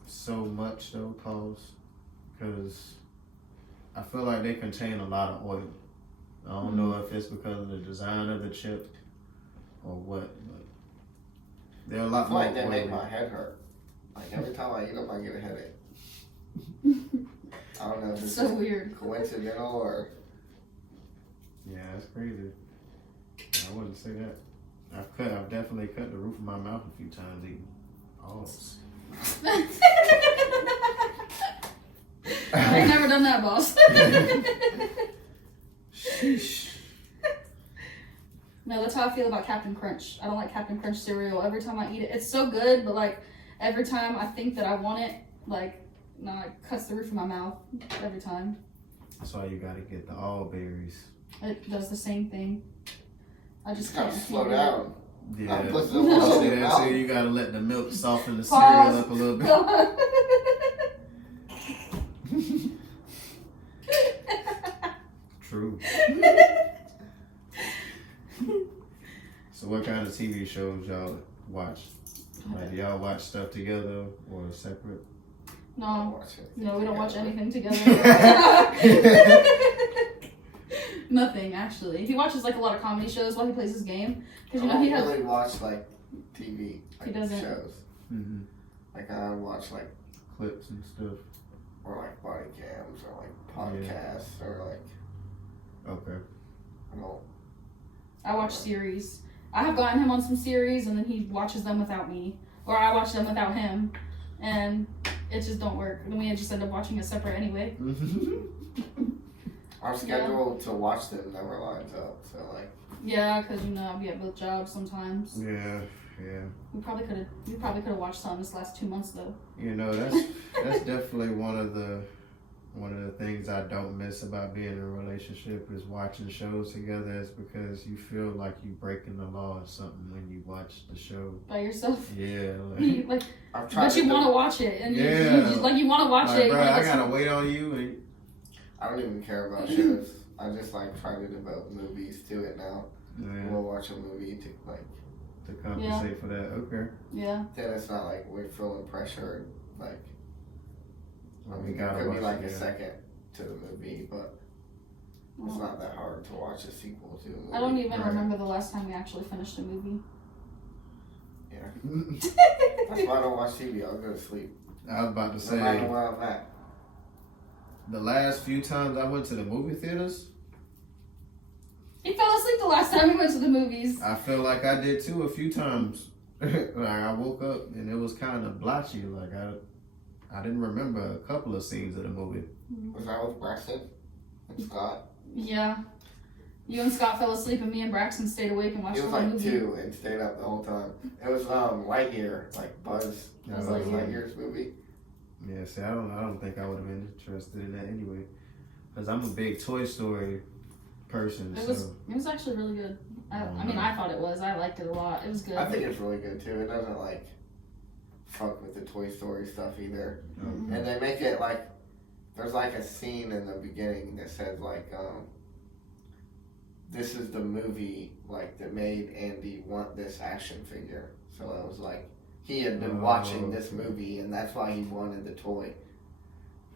so much though, because I feel like they contain a lot of oil. I don't know if it's because of the design of the chip or what, but they're a I lot feel more like they oily. make my head hurt. Like every time I eat them, I get a headache. I don't know if it's So weird. coincidental or. Yeah, that's crazy. I wouldn't say that. I've definitely cut the roof of my mouth a few times eating. Oh, I ain't never done that, boss. Sheesh. No, that's how I feel about Captain Crunch. I don't like Captain Crunch cereal. Every time I eat it, it's so good, but like every time I think that I want it, like no, it cuts the roof of my mouth every time. That's why you gotta get the all berries. It does the same thing. I just gotta can't slow do it. down. Yeah. I'm putting No. the See whole that mouth. too? You gotta let the milk soften the Pause. cereal up a little bit. True. So what kind of TV shows y'all watch? Like, do y'all watch stuff together or separate? No, Watch it. no, we don't watch anything together. Nothing, actually. He watches like a lot of comedy shows while he plays his game. Because you know he I has. don't really watch like TV, like He doesn't. shows. Mm-hmm. Like I watch like Clips and stuff. or like body cams or like podcasts or like Okay. I don't. I watch series. I have gotten him on some series, and then he watches them without me, or I watch them without him, and it just don't work. Then we just end up watching it separate anyway. Our schedule to watch them never lines up. So like Yeah, because you know we at both jobs sometimes. Yeah. We probably could have watched some this last 2 months though. You know, that's definitely one of the things I don't miss about being in a relationship is watching shows together. Is because you feel like you breaking the law or something when you watch the show. By yourself. Yeah. Like, I've tried. but you want to watch it, and you Yeah. just like you want to watch Like, it. bro, like, I it's- gotta wait on you. And, I don't even care about shows. I just like try to devote movies to it now. yeah, We'll watch a movie to like. to compensate for that. Okay. Yeah. Then it's not like we're feeling pressure. Like Well, I we mean, it gotta could watch be like it, a yeah. second to the movie, but it's not that hard to watch a sequel to a movie. I don't even Right. remember the last time we actually finished a movie. Yeah. That's why I don't watch TV. I'll go to sleep. I was about to No say matter where I'm at. the last few times I went to the movie theaters, He fell asleep the last time we went to the movies. I feel like I did too a few times. Like I woke up and it was kind of blotchy. Like I didn't remember a couple of scenes of the movie. Was that with Braxton and Scott? Yeah. You and Scott fell asleep, and me and Braxton stayed awake and watched He the was whole like movie. 2 and stayed up the whole time. It was Lightyear, like Buzz Buzz Buzz Lightyear. Lightyear's movie. Yeah, see, I don't think I would have been interested in that anyway, because I'm a big Toy Story person. It So was actually really good. I mean, I thought it was. I liked it a lot. It was good. I think it's really good too. It doesn't like fuck with the Toy Story stuff either. Mhm. And they make it like there's like a scene in the beginning that says like this is the movie like that made Andy want this action figure. So it was like he had been watching this movie and that's why he wanted the toy.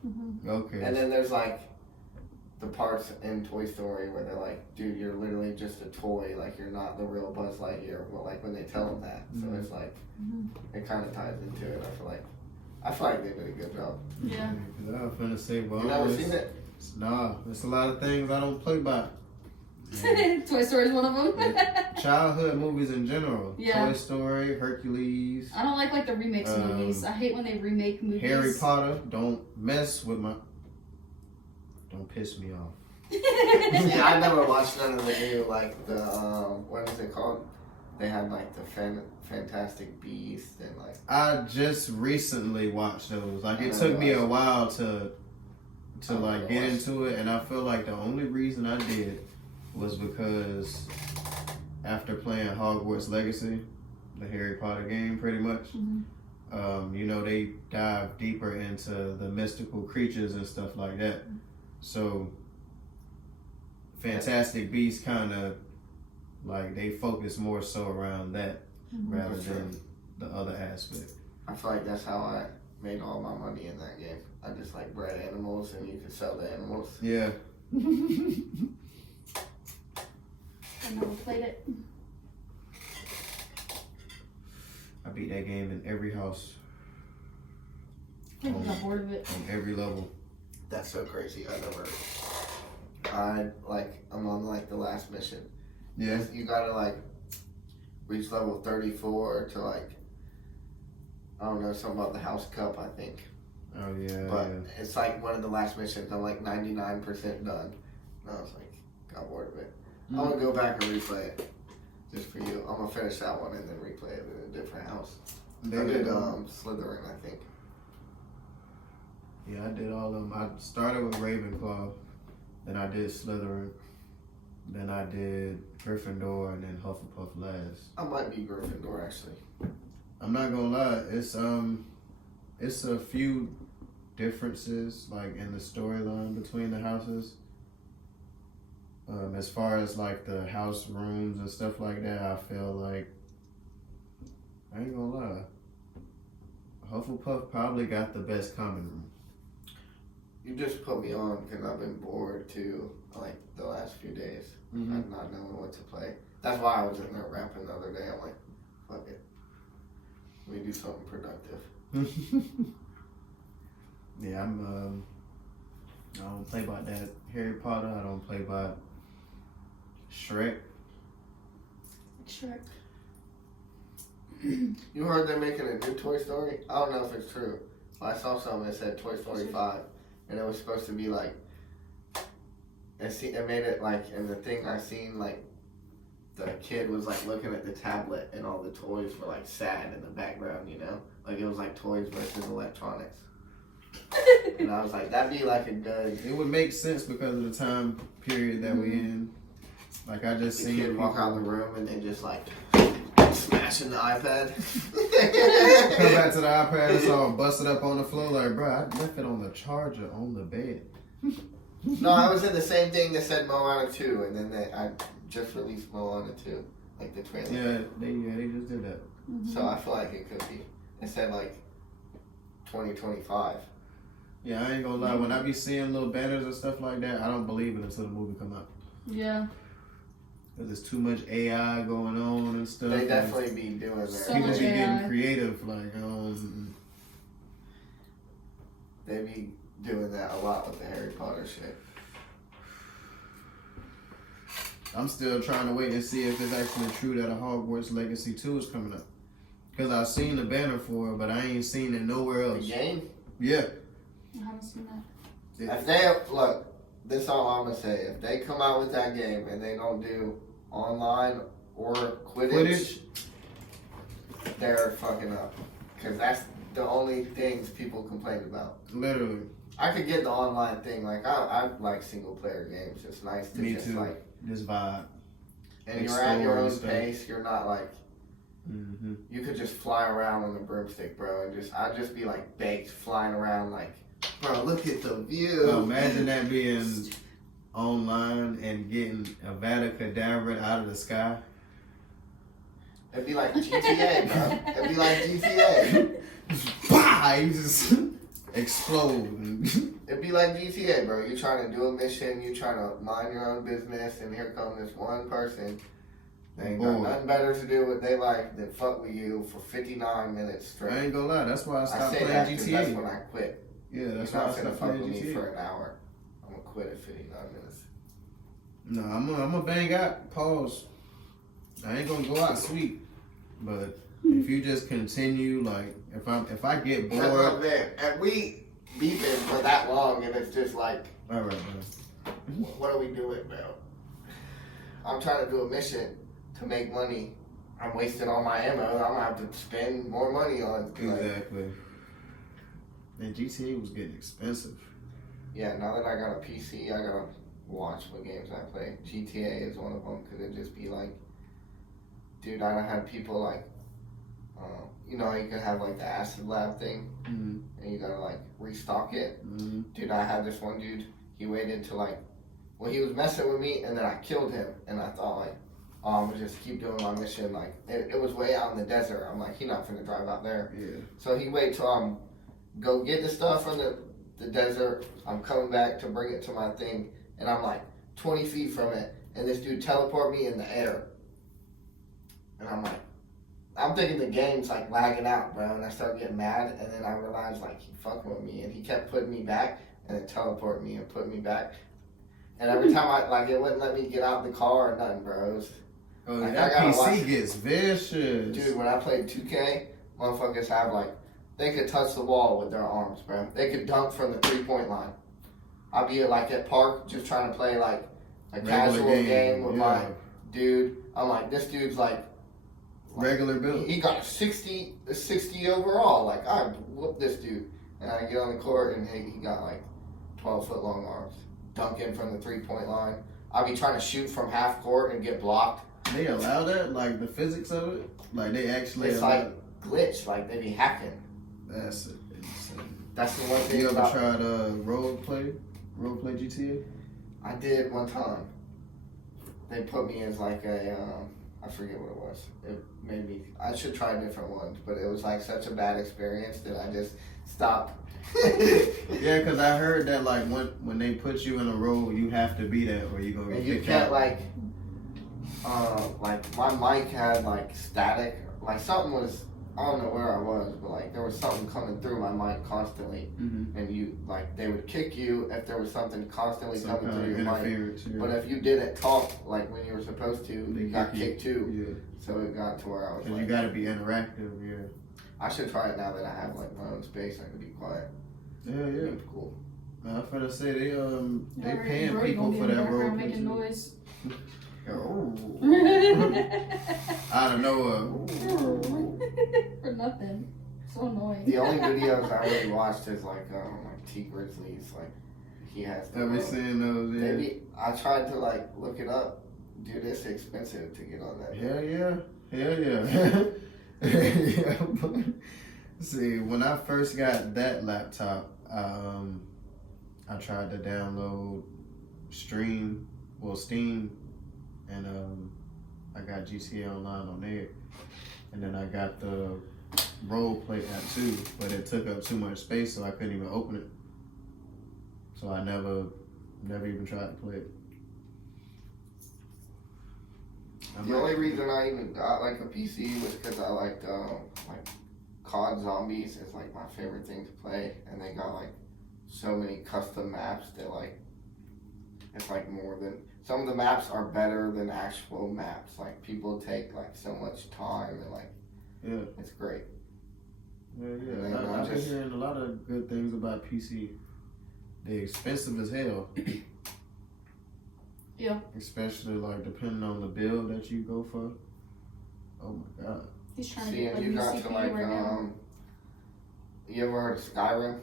Mhm. okay. And then there's like the parts in Toy Story where they're like, dude, you're literally just a toy. Like you're not the real Buzz Lightyear. Well, like when they tell him that. So Mhm. it's like Mhm. it kind of ties into it. I feel like they did a good job. Yeah. Because I was finna say, well, You never it's- seen it? Nah, there's a lot of things I don't play by. Toy Story is one of them. Childhood movies in general. Yeah. Toy Story, Hercules, I don't like the remakes of movies. I hate when they remake movies. Harry Potter. Don't mess with my. Don't piss me off. See, I never watched none of the new, like the, what is it called? They had like the Fantastic Beast and like. I just recently watched those. Like it I took me a never while to I like never get watched. into it, and I feel like the only reason I did was because after playing Hogwarts Legacy, the Harry Potter game, pretty much. Mhm. You know, they dive deeper into the mystical creatures and stuff like that. So, Fantastic Beasts kind of like they focus more so around that Mhm. rather That's than the other aspect. I feel like that's how I made all my money in that game. I just like bred animals and you could sell the animals. Yeah. I never played it. I beat that game in every house, I think I got bored of it. on every level. That's so crazy. I'm on like the last mission. Yeah. You gotta like reach level 34 to like I don't know, something about the House Cup, I think. Oh yeah. But it's like one of the last missions. I'm like 99% done. And I was like, got bored of it. I'm gonna go back and replay it just for you. I'm gonna finish that one and then replay it in a different house. I did Slytherin, I think. Yeah, I did all of them. I started with Ravenclaw, then I did Slytherin, then I did Gryffindor, and then Hufflepuff last. I might be Gryffindor actually. I'm not gonna lie, it's a few differences like in the storyline between the houses. As far as like the house rooms and stuff like that, I feel like I ain't gonna lie, Hufflepuff probably got the best common room. You just put me on because I've been bored too, like the last few days. Mm-hmm. I'm not knowing what to play. That's why I was in there rapping the other day. I'm like, fuck it. Let me do something productive. Yeah, I don't play by that Harry Potter. I don't play by Shrek. Shrek. You heard they're making a new Toy Story? I don't know if it's true. But I saw something that said Toy Story 5. And it was supposed to be like, it made it like, in the thing I seen, like, the kid was like looking at the tablet and all the toys were like sad in the background, you know? Like it was like toys versus electronics. And I was like, that'd be like a good... It would make sense because of the time period that we in. Like I just seen kid walk out of the room and then just like smashing the iPad. Come back to the iPad, it's all busted up on the floor. Like, bro, I left it on the charger on the bed. No, I was in the same thing that said Moana 2, and then I just released Moana 2, like the trailer. Yeah, they just did that. Mm-hmm. So I feel like it could be. It said like 2025. Yeah, I ain't gonna lie. When I be seeing little banners and stuff like that, I don't believe it until the movie come out. Yeah. Cause there's too much AI going on and stuff. They definitely be doing that. So People much be AI. getting creative, like They be doing that a lot with the Harry Potter shit. I'm still trying to wait and see if it's actually true that a Hogwarts Legacy 2 is coming up. Cause I've seen the banner for it, but I ain't seen it nowhere else. The game? Yeah. I haven't seen that. If they, look, this is all I'm gonna say. If they come out with that game and they don't do online or Quidditch, they're fucking up. Because that's the only things people complain about. Literally. I could get the online thing. Like, I like single player games. It's nice to Me just too. like... This vibe. And you're at your own Explore and pace. You're not like... Mm-hmm. You could just fly around on the broomstick, bro. And I'd just be like baked flying around like... Bro, look at the view. Imagine that being online and getting Avada Kedavra out of the sky. It'd be like GTA, bro. It'd be like GTA. Bah! You just explode. It'd be like GTA, bro. You're trying to do a mission, you're trying to mind your own business, and here comes this one person. They ain't got nothing better to do what they like than fuck with you for 59 minutes straight. I ain't gonna lie, that's why I stopped say playing that 'cause GTA. that's when I quit. Yeah, that's You're why I not gonna stopped fuck playing with me GTA. for an hour. I'm gonna quit at 59 minutes. No, I'm gonna bang out. Pause. I ain't gonna go out sweet, but if you just continue, like if I get That's what bored, I'm saying. And we beefing for that long, and it's just like, all right, man. what are we doing, bro? I'm trying to do a mission to make money. I'm wasting all my ammo. I'm gonna have to spend more money on. Like, Exactly. And GTA was getting expensive. yeah, now that I got a PC, I gotta watch what games I play. GTA is one of them because it just be like, dude, I done had people like, you know, you can have like the acid lab thing, Mm-hmm. and you gotta like restock it. Mm-hmm. Dude, I had this one dude. He waited till like, well, he was messing with me, and then I killed him, and I thought like, oh, I'm gonna just keep doing my mission. Like, it was way out in the desert. I'm like, he not finna drive out there. Yeah. So he wait till go get the stuff from the desert. I'm coming back to bring it to my thing, and I'm like 20 feet from it, and this dude teleport me in the air. And I'm like, I'm thinking the game's like lagging out, bro, and I start getting mad, and then I realized like he fucking with me, and he kept putting me back, and then teleport me and put me back. And every time it wouldn't let me get out the car or nothing, bro. It was, Oh, like, that I gotta PC watch- gets vicious. dude, when I played 2K, motherfuckers have like they could touch the wall with their arms, bro. They could dunk from the 3-point line. I'll be like at park just trying to play like a casual game with my dude. I'm like, this dude's like regular build. He got a 60 overall. Like, I whooped this dude. And I get on the court and he got like 12-foot long arms. Dunking from the 3-point line. I'll be trying to shoot from half court and get blocked. They allow that? Like the physics of it? Like they actually It's like glitch. Like they be hacking. That's insane. That's the one thing you ever about... tried role play GTA? I did one time. They put me as like a, I forget what it was. It made me, I should try different ones, but it was like such a bad experience that I just stopped. Yeah, because I heard that like when they put you in a role, you have to be that or you're going to And get you kicked can't out. like my mic had like static, like something was, I don't know where I was, but like there was something coming through my mic constantly, and you like they would kick you if there was something constantly coming through your mic. Yeah. But if you didn't talk like when you were supposed to, you got kicked too. Yeah. So it got to where I was like, you got to be interactive. Yeah. I should try it now that I have like my own space. I can be quiet. Yeah. It'd be cool. I'm finna say they Yeah, paying Brody people gonna be for in the that role. background making noise. Oh. Out of nowhere. For nothing. So annoying. The only videos I really watched is like T Grizzlies. Like he has. Have you seen those? Yeah. Maybe I tried to like look it up. Dude, it's expensive to get on that. Hell yeah. See, when I first got that laptop, I tried to download Steam, and I got GTA Online on there, and then I got the role play app too, but it took up too much space, so I couldn't even open it. So I never even tried to play it. The only reason I even got like a PC was because I liked like COD Zombies is like my favorite thing to play, and they got like so many custom maps that like it's like more than some of the maps are better than actual maps. Like people take like so much time and like it's great. Yeah. I've been hearing a lot of good things about PC. They're expensive as hell. Yeah. Especially like depending on the build that you go for. Oh my god. He's trying to get like you new got CPU to like right now. you ever heard of Skyrim?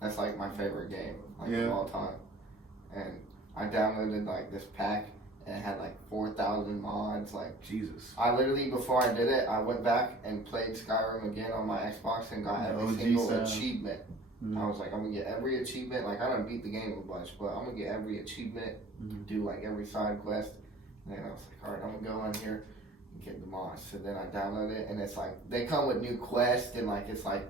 That's like my favorite game of all time. And I downloaded like this pack and it had like 4,000 mods. Like Jesus. I literally before I did it, I went back and played Skyrim again on my Xbox and got every single achievement. I was like, I'm gonna get every achievement. Like I don't beat the game a bunch, but I'm gonna get every achievement, do like every side quest. And then I was like, all right, I'm gonna go in here and get the mods. So then I downloaded it, and it's like they come with new quests and like it's like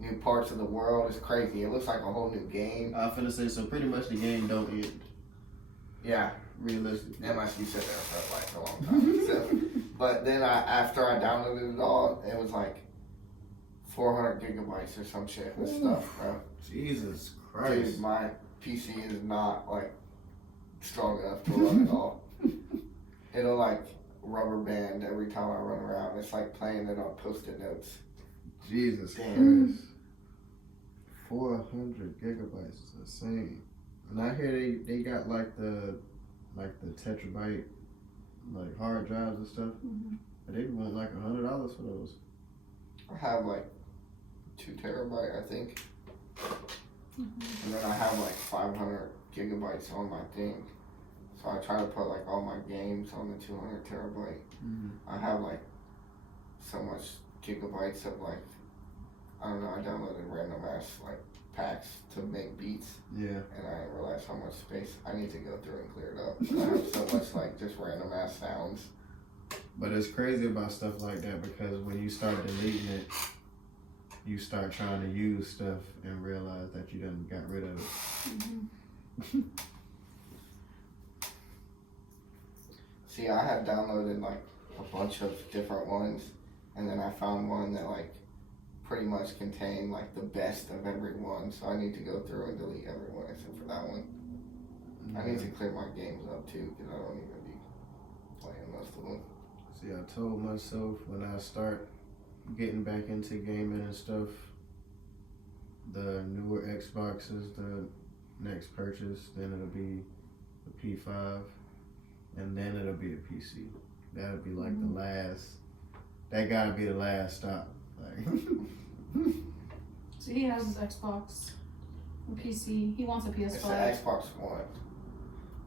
new parts of the world. It's crazy. It looks like a whole new game. I was finna say, so pretty much the game don't end. Yeah, realistically. Unless you sit there for like a long time. So, but then after I downloaded it all, it was like 400 gigabytes or some shit with stuff, bro. Jesus Christ. Dude, my PC is not like strong enough to run it all. It'll like rubber band every time I run around. It's like playing it on Post-it notes. Jesus Damn. Christ. 400 gigabytes is insane. And I hear they got like the tetrabyte like hard drives and stuff. But they want like $100 for those. I have like 2 terabyte, I think. And then I have like 500 gigabytes on my thing. So I try to put like all my games on the 200 terabyte. I have like so much gigabytes of like, I don't know, I downloaded random ass like packs to make beats. Yeah. And I didn't realize how much space I need to go through and clear it up. I have so much like just random ass sounds. But it's crazy about stuff like that because when you start deleting it, you start trying to use stuff and realize that you done got rid of it. See, I had downloaded like a bunch of different ones, and then I found one that like pretty much contained like the best of every one. So I need to go through and delete everyone except for that one. I need to clear my games up too because I don't even be playing most of them. See, I told myself when I start getting back into gaming and stuff. The newer Xbox is the next purchase. Then it'll be the P5, and then it'll be a PC. That'll be like the last. That gotta be the last stop. Like. So he has his Xbox, a PC. He wants a PS5. It's the Xbox One.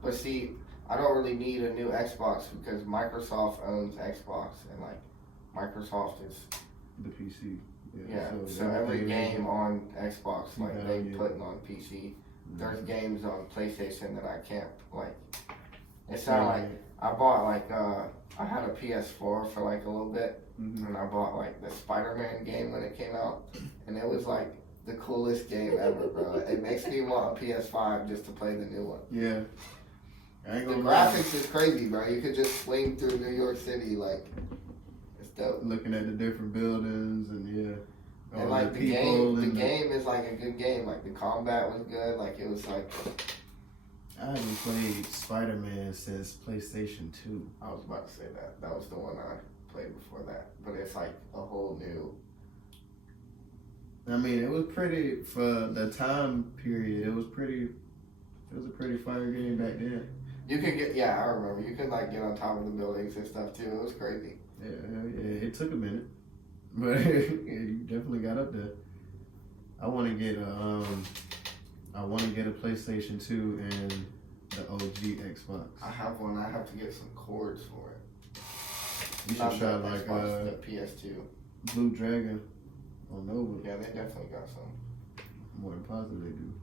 But see, I don't really need a new Xbox because Microsoft owns Xbox, and like Microsoft is The PC. yeah. So every game on Xbox, like they putting on PC. There's games on PlayStation that I can't like. It's not like I bought like I had a PS4 for like a little bit, and I bought like the Spider-Man game when it came out, and it was like the coolest game ever, bro. It makes me want a PS5 just to play the new one. Yeah. I ain't The gonna graphics is crazy, bro. You could just swing through New York City, like, it's dope. Looking at the different buildings and yeah. And like the game is like a good game. Like the combat was good. Like it was like. I haven't played Spider-Man since PlayStation 2. I was about to say that. That was the one I played before that. But it's like a whole new. I mean, it was pretty for the time period. It was a pretty fire game back then. You could get I remember. You could like get on top of the buildings and stuff too. It was crazy. Yeah. It took a minute, but you definitely got up there. I want to get a PlayStation 2 and the OG Xbox. I have one. I have to get some cords for it. You should try like the PS2. Blue Dragon on Nova. Yeah, they definitely got some. More than positive they do.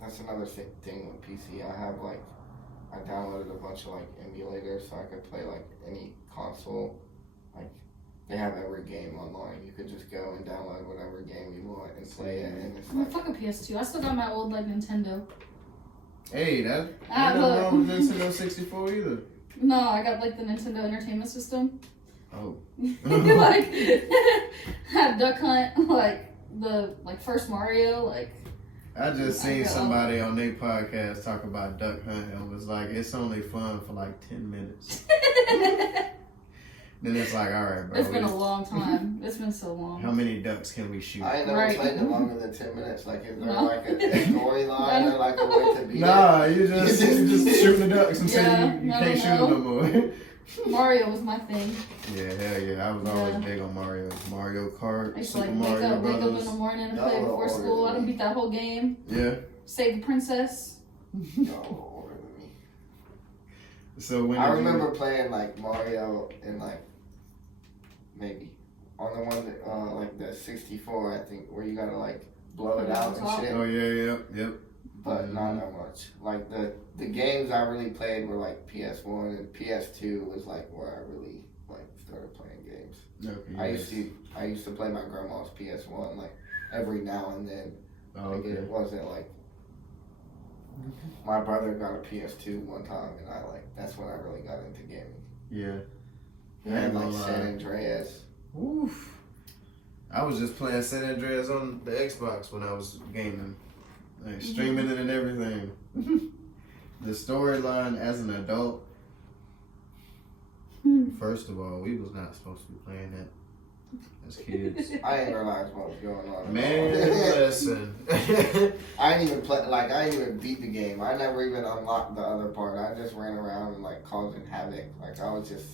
That's another thing with PC. I downloaded a bunch of like emulators so I could play like any console. Like they have every game online. You could just go and download whatever game you want and play it. And it's like, fuck a PS2. I still got my old like Nintendo. Hey, that ain't nothing wrong with Nintendo 64 either. No, I got like the Nintendo Entertainment System. Oh. Like have Duck Hunt, like the first Mario, like. I just seen somebody on their podcast talk about Duck Hunt and was like, it's only fun for like 10 minutes. Then it's like, all right, bro. It's been a long time. It's been so long. How many ducks can we shoot? I ain't never played it longer than 10 minutes. Like, is there like a storyline or like a way to beat Nah, it? you just shooting the ducks until you can't shoot them no more. Mario was my thing. Yeah, hell yeah. I was always big on Mario. Mario Kart, I used to Super like Mario wake up in Brothers. the morning and play before school. I done beat that whole game. Yeah. Save the princess. Y'all were older than me. So when I remember playing like Mario and like maybe on the one that like the 64, I think, where you gotta like blow it out and shit. Oh yeah, yep. But not that much. Like the games I really played were like PS1 and PS2 was like where I really like started playing games. Okay. I used to play my grandma's PS1 like every now and then. Oh, Like okay. it wasn't like my brother got a PS2 one time and that's when I really got into gaming. Yeah. And like San Andreas. Oof. I was just playing San Andreas on the Xbox when I was gaming. Like streaming it and everything. The storyline as an adult. First of all, we was not supposed to be playing that as kids. I didn't realize what was going on. Man, listen. I didn't even beat the game. I never even unlocked the other part. I just ran around and like causing havoc. Like I was just.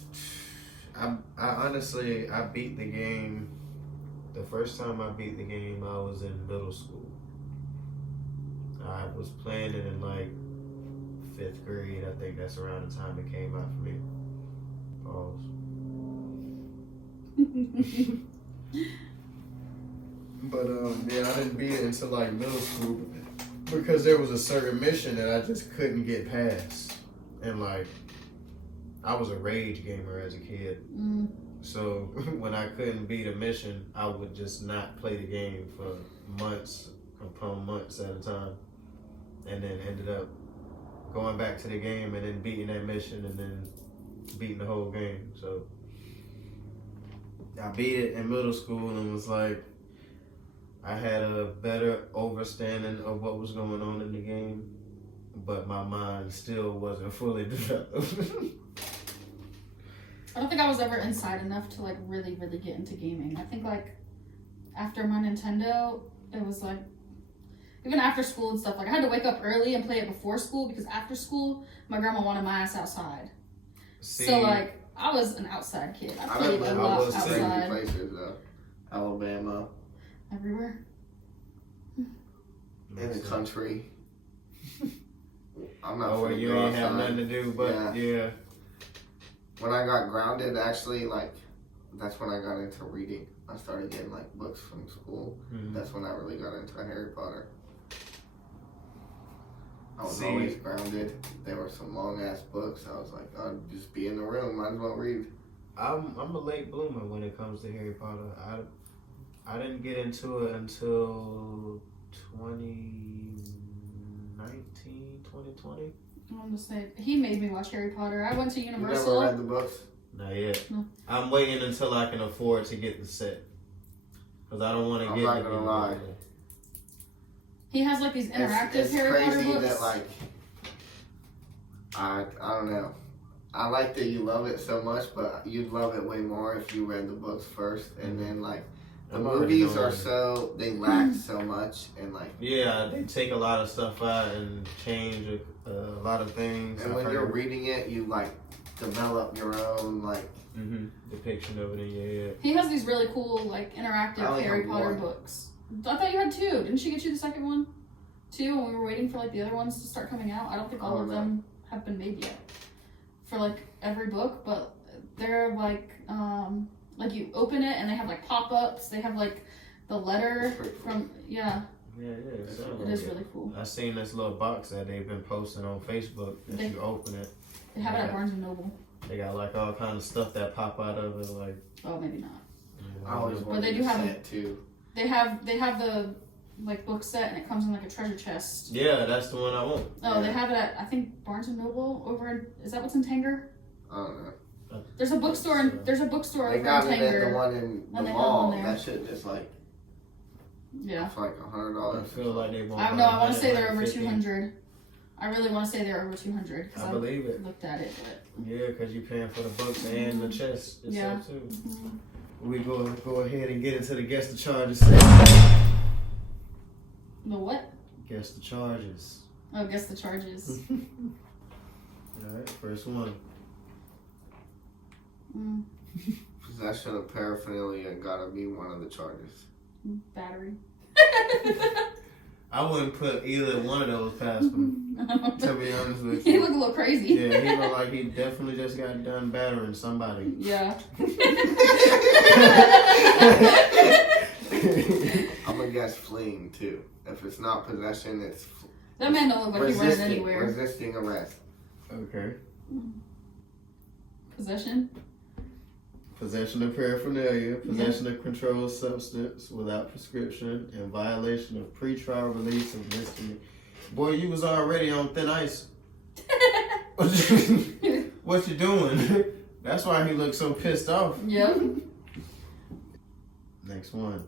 I honestly beat the game. The first time I beat the game, I was in middle school. I was playing it in like 5th grade. I think that's around the time it came out for me. Pause. But yeah, I didn't beat it until like middle school because there was a certain mission that I just couldn't get past, and like I was a rage gamer as a kid. So when I couldn't beat a mission, I would just not play the game for months upon months at a time, and then ended up going back to the game and then beating that mission and then beating the whole game. So I beat it in middle school and was like, I had a better understanding of what was going on in the game, but my mind still wasn't fully developed. I don't think I was ever inside enough to like really, really get into gaming. I think like after my Nintendo, it was like even after school and stuff. Like I had to wake up early and play it before school because after school, my grandma wanted my ass outside. See, So like I was an outside kid. I played a lot was too. outside. Places though, Alabama, Everywhere. in the country. I'm not. Oh, where finna you go ain't have outside. nothing to do, but yeah. When I got grounded, actually, like, that's when I got into reading. I started getting, like, books from school. Mm-hmm. That's when I really got into Harry Potter. I was See. always grounded. There were some long-ass books. I was like, I'll just be in the room. Might as well read. I'm a late bloomer when it comes to Harry Potter. I didn't get into it until 2019, 2020. I'm just saying, he made me watch Harry Potter. I went to You Universal. never read the books? Not yet. No. I'm waiting until I can afford to get the set. Because I don't want to I'm get not the gonna lie. He has like these interactive It's Harry Potter crazy books. that, like, I don't know. I like that you love it so much, but you'd love it way more if you read the books first. And then, like, the I'm already movies knowing. are so, they lack so much. And, like, Yeah, they take a lot of stuff out and change a lot of things. and when you're reading it, you, like, develop your own, like, depiction of it in your head. He has these really cool like I interactive only Harry have Potter one. books. I thought you had two. Didn't she get you the second one? Two, when we were waiting for like the other ones to start coming out. I don't think all of them have been made yet for like every book, but they're like you open it and they have like pop-ups. They have like the letter from Yeah, it is really cool. I seen this little box that they've been posting on Facebook that you open it. They have it at Barnes and Noble. They got like all kind of stuff that pop out of it, like. Oh, maybe not. I always But wanted they to do have see it, too. They have the like book set and it comes in like a treasure chest. Yeah, that's the one I want. Oh, they have it at I think Barnes and Noble over in, is that what's in Tanger? I don't know. There's a bookstore in They over got in it at the Tanger. one in the And they have mall. one there. That shit is like, Yeah. it's like I $100. feel like they want. I don't know, I want to say they're over 200. I really want to say they're over 200 I because I believe it. looked at it, but Yeah, because you're paying for the books and the chest itself Yeah. too. We go ahead and get into the guess the charges. the what? Guess the charges. Oh, guess the charges. All right, first one. Possession of paraphernalia gotta be one of the charges. Battery. I wouldn't put either one of those past him, to be honest with He you. looked a little crazy. Yeah, he looked like he definitely just got done battering somebody. Yeah. I'm gonna guess fleeing too. If it's not possession, it's That man don't look like he ran anywhere. resisting arrest. Okay. Possession. Possession of paraphernalia, possession of controlled substance without prescription, and violation of pretrial release of misdemeanor. Boy, you was already on thin ice. What you doing? That's why he looked so pissed off. Yep. Next one.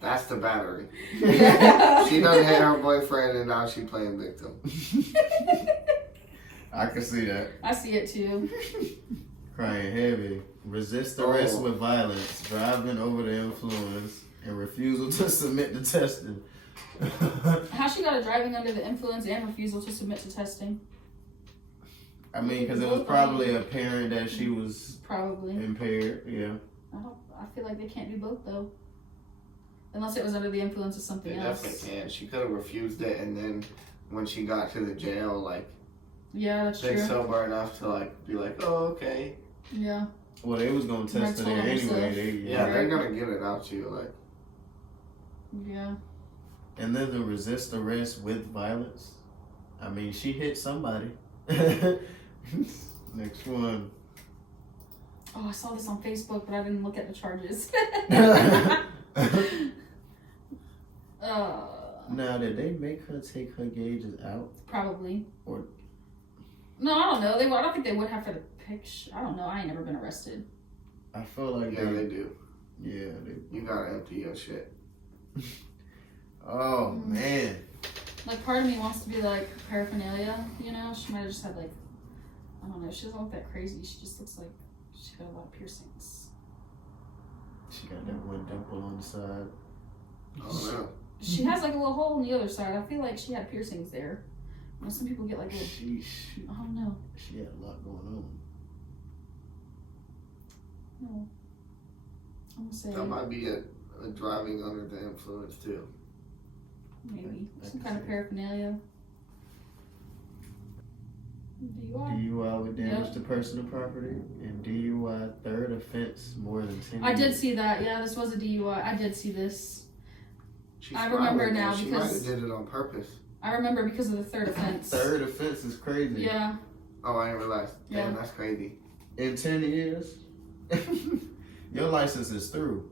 That's the battery. Yeah. She done hit her boyfriend and now she playing victim. I can see that. I see it too. Crying heavy. Resist arrest with violence, driving over the influence, and refusal to submit to testing. How she got a driving under the influence and refusal to submit to testing? I mean, because it was probably apparent that she was Probably. impaired. Yeah. I feel like they can't do both though. Unless it was under the influence of something They else. definitely can. She could have refused it, and then when she got to the jail, like, Yeah, that's been true. sober enough to like be like, oh, okay. Yeah. Well, they was gonna test it there anyway. Yeah, they're gonna get it out to you, like. Yeah. And then the resist arrest with violence. I mean, she hit somebody. Next one. Oh, I saw this on Facebook, but I didn't look at the charges. Now, did they make her take her gauges out? Probably. Or No, I don't know. I don't think they would have for the picture. I don't know. I ain't never been arrested. I feel like Yeah, they do. Yeah, they. You gotta empty your shit. Oh man. Like, part of me wants to be like paraphernalia, you know? She might have just had like don't know. She doesn't look that crazy. She just looks like she got a lot of piercings. She got that one dimple on the side. Oh no. She has like a little hole on the other side. I feel like she had piercings there. You know, some people get like little. Sheesh. I don't know. She had a lot going on. No. I'm gonna say That might be a driving under the influence too. maybe I some can kind of see. paraphernalia. DUI. DUI with damage Yep. to personal property and DUI third offense more than 10 I did years. see that. Yeah, this was a DUI. I did see this. She's I remember smiling, now though. She because- might have did it on purpose. I remember because of the third offense. Third offense is crazy. Yeah. Oh, I didn't realize. Damn, Yeah. that's crazy. In 10 years, your license is through.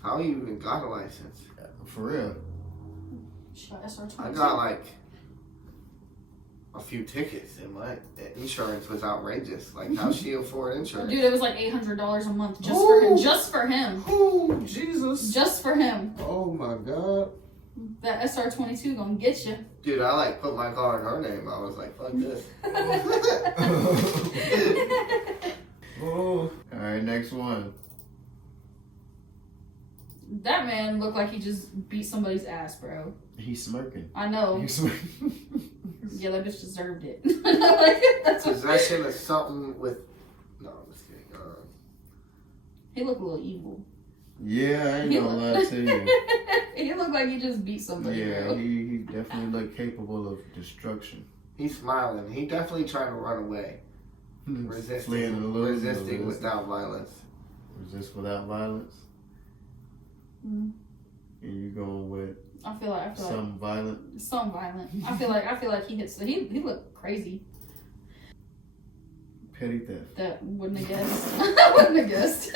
How you even got a license? For real. Shot SR22. I got like a few tickets, and my insurance was outrageous. Like, how'd she afford insurance? Dude, it was like $800 a month just for him. Ooh. Just for him. Oh, Jesus. Just for him. Oh, my God. That SR22 gonna get you. Dude, I like put my car in her name. I was like, fuck this. Oh. All right, next one. That man looked like he just beat somebody's ass, bro. He's smirking. I know. He's smirking. Yeah, that bitch deserved it. Like, that's what, Possession of something with. No, I'm just kidding. he looked a little evil. Yeah, I ain't gonna lie to you. He looked like he just beat somebody, Yeah, bro. he definitely looked capable of destruction. He's smiling. He definitely trying to run away. Fleeing a Resisting, little, resisting without violence. Resist without violence. Mm. And you going with I feel like some violent? some violent. I feel like he hits. He looked crazy. Petty theft. That wouldn't have guessed. I wouldn't have guessed.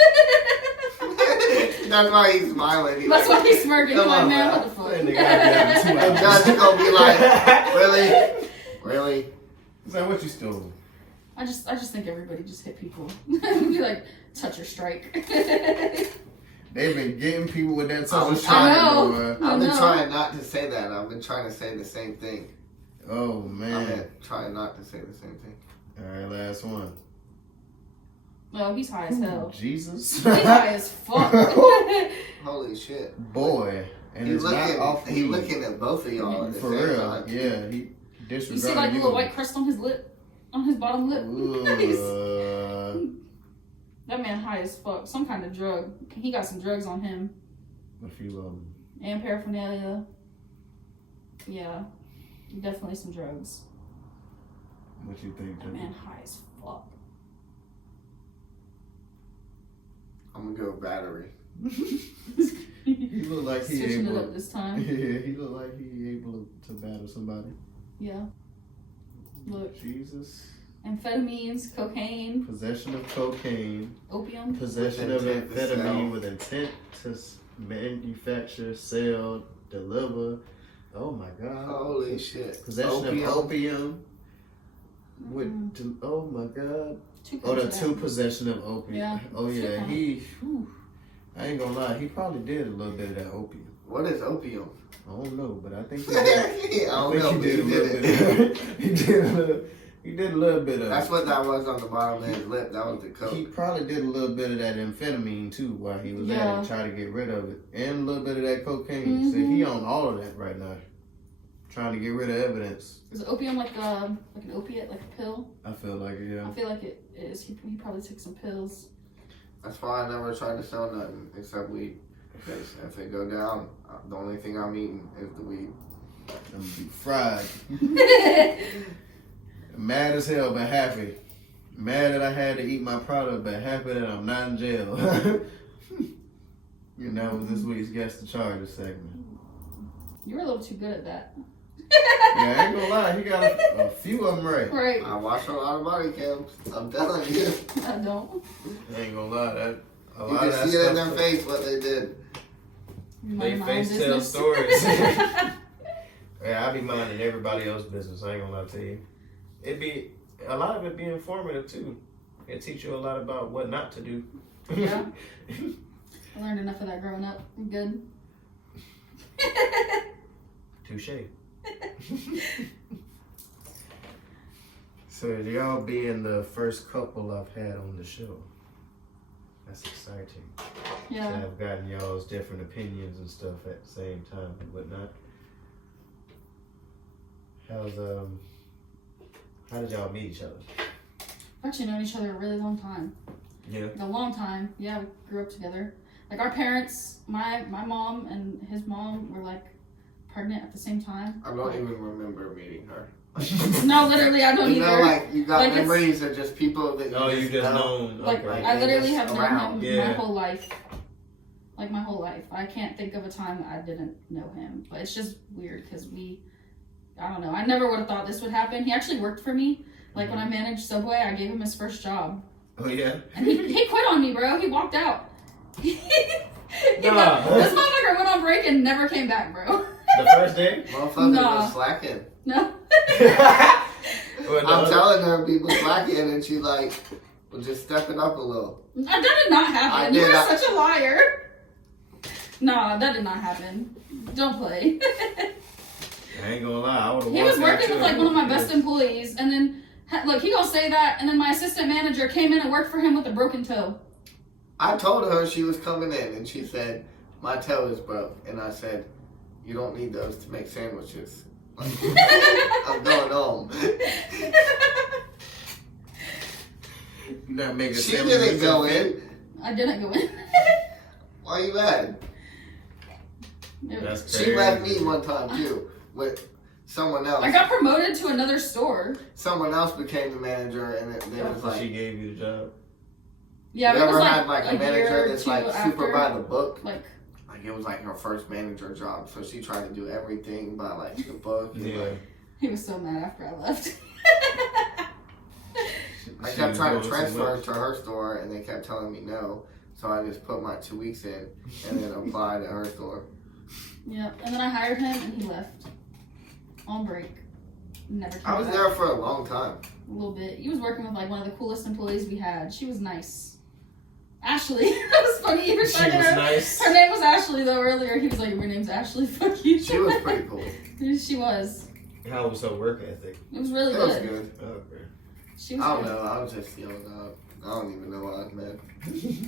That's why he's smiling. He's That's like, why he's smirking. He's Come like, on, man, bro. what the fuck? That nigga gotta be having The too judge is gonna be like, really? Really? Is that what you stole? I just think everybody just hit people. Be like, touch or strike. They've been getting people with that I touch was of trying shit, to- boy. I've been know. trying not to say that. I've been trying to say the same thing. Oh I've man. been trying not to say the same thing. All right, last one. Oh, he's high as hell. Jesus. He's high as fuck. Holy shit. Boy, and He's it's not off he weed. looking at both of y'all at the For same real. time. Yeah, he disregarded You see like the little white crust on his lip, on his bottom lip. That man high as fuck. Some kind of drug. He got some drugs on him A few of them. and paraphernalia. Yeah, definitely some drugs. What you think? That man high as fuck. I'm gonna go battery. He look like he Switching it able. up this time. Yeah, he look like he able to battle somebody. Yeah. Look, Jesus. amphetamines, cocaine, Possession of cocaine. opium. Possession With of intent to sell. amphetamine with intent to manufacture, sell, deliver. Oh my God. Holy shit. Possession of opium. With oh my God. Two Oh, the comes two out. possession of opium. Yeah. Oh yeah, Two he. Whew, I ain't gonna lie, he probably did a little bit of that opium. What is opium? I don't know, but I think he I did. don't know, he but did he a little did bit. it. He did a little bit of. That's what that was on the bottom of his lip. That was the coke. He probably did a little bit of that amphetamine too while he was at Yeah. it, trying to get rid of it, and a little bit of that cocaine. So he on all of that right now, trying to get rid of evidence. Is opium like an opiate, like a pill? I feel like it, yeah. I feel like it is. He probably took some pills. That's why I never tried to sell nothing except weed. Because if it go down, the only thing I'm eating is the weed. I'm gonna be fried. Mad as hell, but happy. Mad that I had to eat my product, but happy that I'm not in jail. And that was this week's Guess the Charges segment. You're a little too good at that. Yeah, I ain't gonna lie, he got a few of them right. Right. I watch a lot of body cams. I'm telling you. I don't. I ain't gonna lie, that a You lot can of that see it in their stuff. face what they did. You They mind my own face tell business. stories. Yeah, I be minding everybody else's business. I ain't gonna lie to you. It be a lot of it be informative too. It teach you a lot about what not to do. Yeah. I learned enough of that growing up. I'm good. Touche. So y'all being the first couple I've had on the show. That's exciting. Yeah. So I've gotten y'all's different opinions and stuff at the same time and whatnot. How did y'all meet each other? We've actually known each other a really long time. Yeah. Like a long time. Yeah, we grew up together. Like our parents, my mom and his mom were like pregnant at the same time. I don't even remember meeting her. No, literally, I don't You know, either. like, you got Like, memories of just people that You just know. Like, Okay. I literally just have known around. him Yeah. my whole life. Like, my whole life. I can't think of a time that I didn't know him. But it's just weird because I don't know. I never would have thought this would happen. He actually worked for me. Like, when I managed Subway, I gave him his first job. Oh, yeah? And he quit on me, bro. He walked out. This motherfucker went on break and never came back, bro. The first day? Motherfucker Nah. was slacking. No. I'm telling her people slacking, and she like was just stepping up a little. That did not happen. I You did. are such a liar. Nah, that did not happen. Don't play. I ain't gonna lie. I would have. He was working with like one of my best employees, and then look, he gonna say that, and then my assistant manager came in and worked for him with a broken toe. I told her she was coming in, and she said my toe is broke, and I said you don't need those to make sandwiches. I'm going home. Not making She sense. didn't go in. I didn't go in. Why you mad? That's crazy. She left me one time too with someone else. I got promoted to another store. Someone else became the manager, and they was So like, she gave you the job. Yeah, you but it ever was had like like a year manager or that's two like after, super by the book? Like it was like her first manager job, so she tried to do everything by like the book. And, Yeah. like, he was so mad after I left. I kept trying to transfer her to her store, and they kept telling me no. So I just put my 2 weeks in, and then applied at her store. Yeah, and then I hired him, and he left on break. Never came I was back. there for a long time. A little bit. He was working with like one of the coolest employees we had. She was nice. Ashley. That was funny. Even She was nice. Her name was Ashley though. Earlier he was like, "Your name's Ashley. Fuck you." She was pretty cool. She was. How was her work ethic? It was really It was good. good. Okay. She was. I don't good. know. I was just young up. I don't even know what I meant.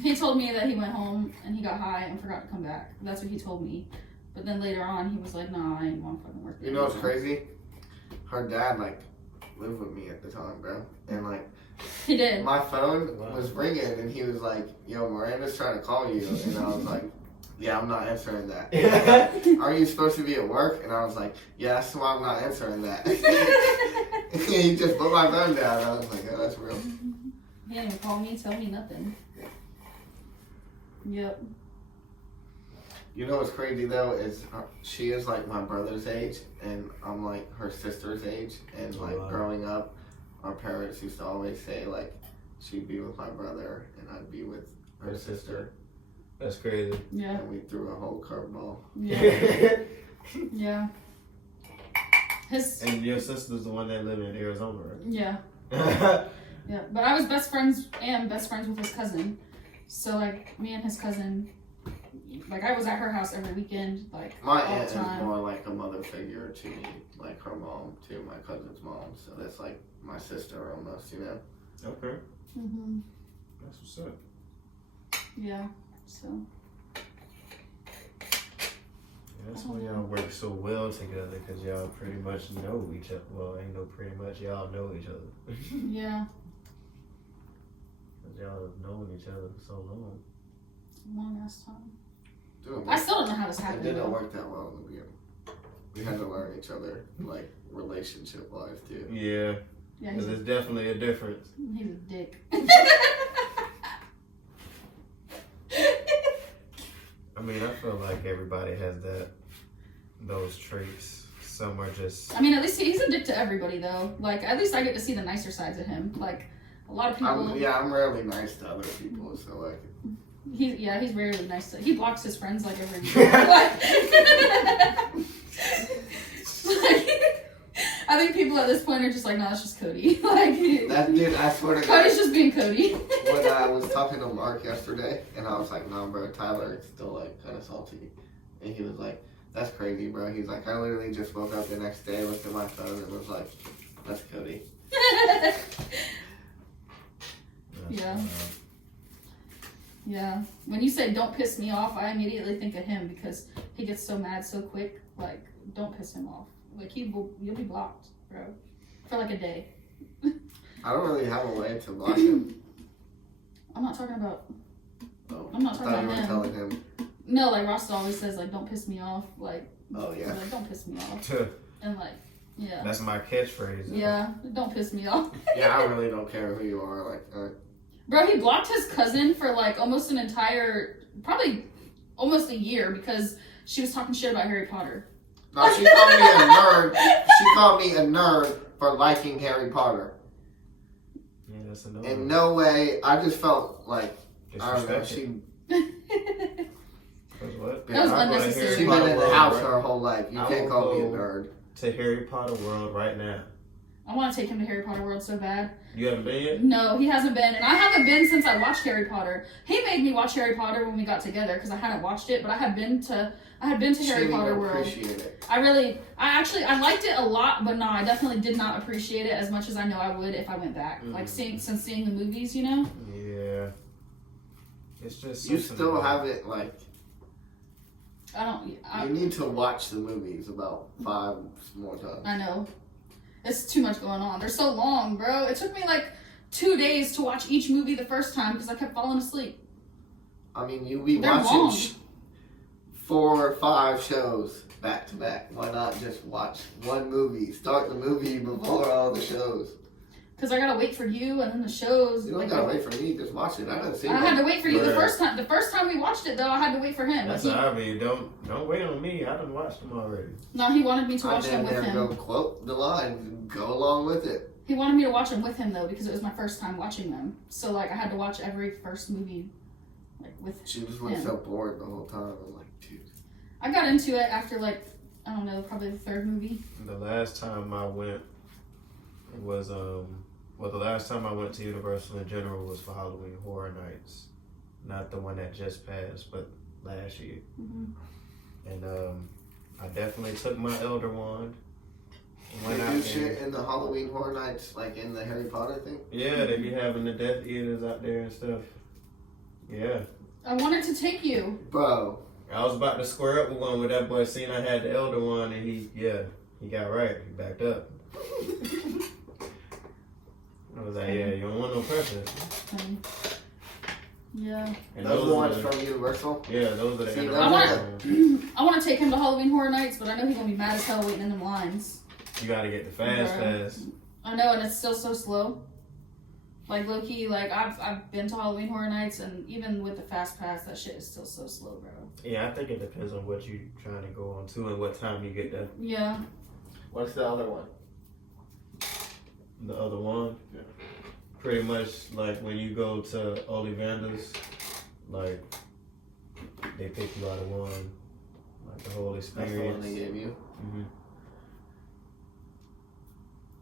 He told me that he went home and he got high and forgot to come back. That's what he told me. But then later on, he was like, "Nah, I ain't want to fucking work." You know what's crazy? Her dad like lived with me at the time, bro, and like. He did. My phone was ringing, and he was like, "Yo, Miranda's trying to call you," and I was like, "Yeah, I'm not answering that." Are you supposed to be at work? And I was like, "Yeah, that's why I'm not answering that." He just put my phone down. I was like, "Oh, that's real." He didn't even call me, tell me nothing. Yep. You know what's crazy though is she is like my brother's age, and I'm like her sister's age, and like wow. growing up, our parents used to always say like she'd be with my brother and I'd be with her sister. That's crazy. Yeah. And we threw a whole curveball. Yeah. Yeah. His. And your sister's the one that lived in Arizona, right? Yeah. Yeah. But I was best friends with his cousin. So like me and his cousin, like I was at her house every weekend, like My all aunt the time. is more like a mother figure to me, like her mom to my cousin's mom. So that's like my sister almost, you know. Okay. Mhm. That's what's up. Yeah. So. That's why y'all work so well together, because y'all pretty much know each other. Well, ain't no pretty much, y'all know each other. Yeah. Because y'all have known each other for so long. Long ass time. Dude, I still don't know how this it happened. didn't though. work that well in the beginning. We had to learn each other, like relationship wise too. Yeah, Yeah, because there's definitely a difference. he's a dick. I mean, I feel like everybody has those traits. Some are just... I mean, at least he's a dick to everybody, though. Like, at least I get to see the nicer sides of him. Like, a lot of people... I'm rarely nice to other people, so like... He's rarely nice to... He blocks his friends, like, every week. Like, I think people at this point are just like, no, that's just Cody. Like, That dude, I swear to God. Cody's just being Cody. When I was talking to Mark yesterday, and I was like, "No, bro, Tyler is still like kind of salty," and he was like, "That's crazy, bro." He's like, "I literally just woke up the next day, looked at my phone, and was like, that's Cody." Yeah. Yeah. When you say don't piss me off, I immediately think of him because he gets so mad so quick. Like, don't piss him off. Like, you'll be blocked, bro. For like a day. I don't really have a way to block him. I'm not talking about. Oh, I'm not talking I thought you about were him. telling him. No, like Rasta always says, like, don't piss me off. Like, Oh, yeah. like, don't piss me off. And like, yeah. That's my catchphrase. Yeah, don't piss me off. Yeah, I really don't care who you are. Like, Bro, he blocked his cousin for like almost an entire, probably almost a year because she was talking shit about Harry Potter. no, she called me a nerd. She called me a nerd for liking Harry Potter. Yeah, that's a no. In no way, I just felt like, I don't know, she... What? That was unnecessary. She's been in the house her whole life. You can't call me a nerd. To Harry Potter World right now. I want to take him to Harry Potter World so bad. You haven't been yet? No, he hasn't been, and I haven't been since I watched Harry Potter. He made me watch Harry Potter when we got together because I hadn't watched it, but I had been to Harry Potter World. Appreciate it. I liked it a lot, but no, I definitely did not appreciate it as much as I know I would if I went back. Like seeing the movies, you know. Yeah. It's just you still haven't like. You need to watch the movies about 5 more times. I know. It's too much going on. They're so long, bro. It took me like 2 days to watch each movie the first time because I kept falling asleep. I mean, you be They're watching long. 4 or 5 shows back to back. Why not just watch one movie? Start the movie before all the shows. Because I gotta wait for you and then the shows. You don't gotta wait for me. Just watch it. I didn't see it. I had to wait for you the Right. first time. The first time we watched it, though, I had to wait for him. That's He- what I mean. Don't wait on me. I done watched them already. No, he wanted me to I watch them with didn't him. go quote the line. Go along with it. He wanted me to watch them with him though because it was my first time watching them. So like I had to watch every first movie, like with. She just went him. so bored the whole time. I'm like, dude. I got into it after like I don't know, probably the third movie. The last time I went was the last time I went to Universal in general was for Halloween Horror Nights, not the one that just passed, but last year. Mm-hmm. And I definitely took my Elder Wand. And They went out do there. shit in the Halloween Horror Nights, like in the Harry Potter thing. Yeah, they be having the Death Eaters out there and stuff. Yeah. I wanted to take you. Bro. I was about to square up with one with that boy, seen I had the Elder Wand, and he got right. He backed up. I was like, yeah, you don't want no pressure. Yeah. And Those are the ones are from Universal. Yeah, those are the See, interactive I want to take him to Halloween Horror Nights, but I know he's gonna be mad as hell waiting in them lines. You gotta get the fast pass. I know, and it's still so slow. Like low key, like I've been to Halloween Horror Nights, and even with the fast pass, that shit is still so slow, bro. Yeah, I think it depends on what you trying to go on to and what time you get there. Yeah. What's the other one? The other one, Yeah. pretty much like when you go to Ollivander's, like they pick you out of one, like the whole That's the one experience. they gave you. Mm-hmm.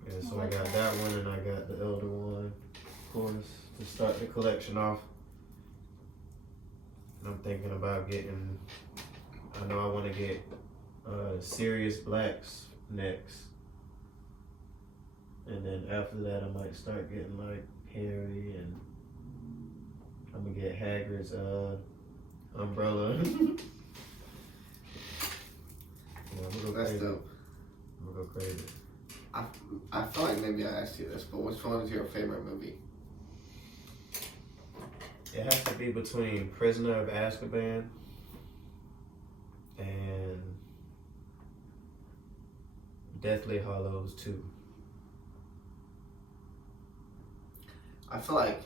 Yeah, so I got that one and I got the Elder one, of course, to start the collection off. And I'm thinking about getting, I know I want to get Sirius Black's next. And then after that I might start getting like Harry, and I'm gonna get Hagrid's umbrella. Yeah, I'm gonna go That's crazy. dope. I'm gonna go crazy. I feel like maybe I asked you this, but which one is your favorite movie? It has to be between Prisoner of Azkaban and Deathly Hallows 2. I feel like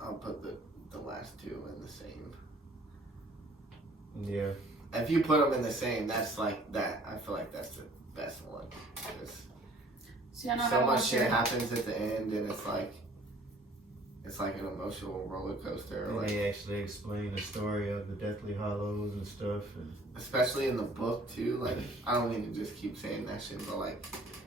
I'll put the last 2 in the same. Yeah. If you put them in the same, that's like that. I feel like that's the best one. See, I know So how much to shit watch it. happens at the end, and it's like an emotional roller coaster. And Like, they actually explain the story of the Deathly Hallows and stuff. And especially in the book too. Like, I don't mean to just keep saying that shit, but like,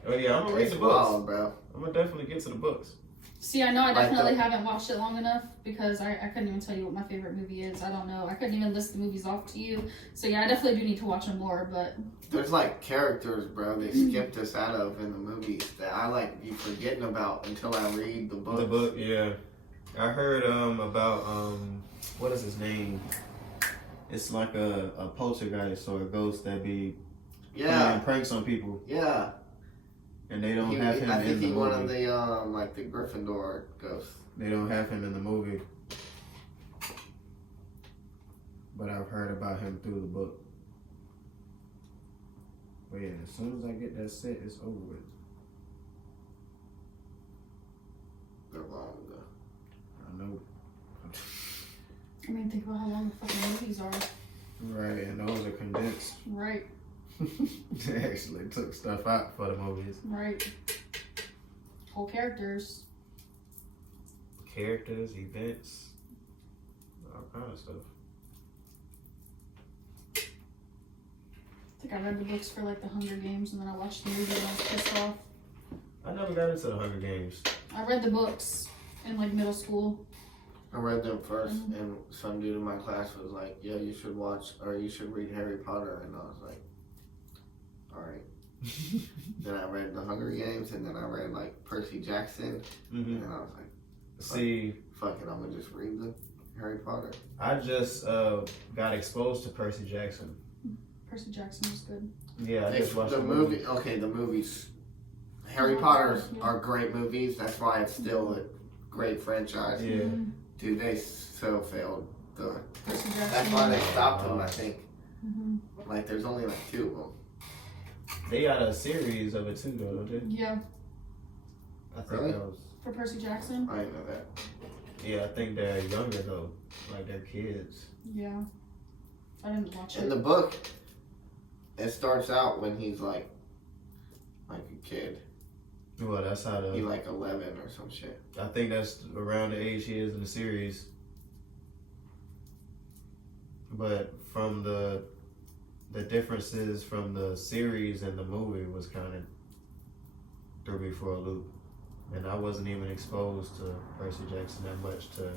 oh yeah, I'm gonna read it's the books. wild, bro. I'm gonna definitely get to the books. See, I know I Like definitely the- haven't watched it long enough because I couldn't even tell you what my favorite movie is. I don't know. I couldn't even list the movies off to you. So yeah, I definitely do need to watch them more. But There's like characters, bro, they skipped us out of in the movies that I like be forgetting about until I read the book. The book, yeah. I heard about what is his name? It's like a poltergeist or a ghost that be playing pranks on people, Yeah. and they don't have him I in think the he's movie. one of the like the Gryffindor ghosts. They don't have him in the movie, but I've heard about him through the book. But yeah, as soon as I get that set, it's over with. They're long though. I know. I mean, think about how long the fucking movies are. Right, and those are condensed. Right, They actually took stuff out for the movies. right. Whole characters. Characters, events, all kind of stuff. I think I read the books for like the Hunger Games, and then I watched the movie and I was pissed off. I never got into the Hunger Games. I read the books in like middle school. I read them first, and some dude in my class was like, "Yeah, you should watch or you should read Harry Potter," and I was like, "All right." Then I read The Hunger Games, and then I read like Percy Jackson, and then I was like, See, "Fuck it, I'm gonna just read the Harry Potter." I just got exposed to Percy Jackson. Percy Jackson was good. Yeah, I just watched the movie. Okay, the movies. Harry Yeah, Potter yeah. are great movies. That's why it's still a great franchise. Yeah. Dude, they so failed. Percy Jackson. That's why they stopped them. I think. Mhm. Like, there's only like 2 of them. They got a series of it too, though, don't they? Yeah, I think Really? that was. for Percy Jackson. I didn't know that. Yeah, I think they're younger though, like they're kids. Yeah, I didn't watch In it. the book, it starts out when he's like a kid. Well, that's how He's the. like 11 or some shit. I think that's around the age he is in the series. But from the differences from the series and the movie was kind of threw me for a loop, and I wasn't even exposed to Percy Jackson that much to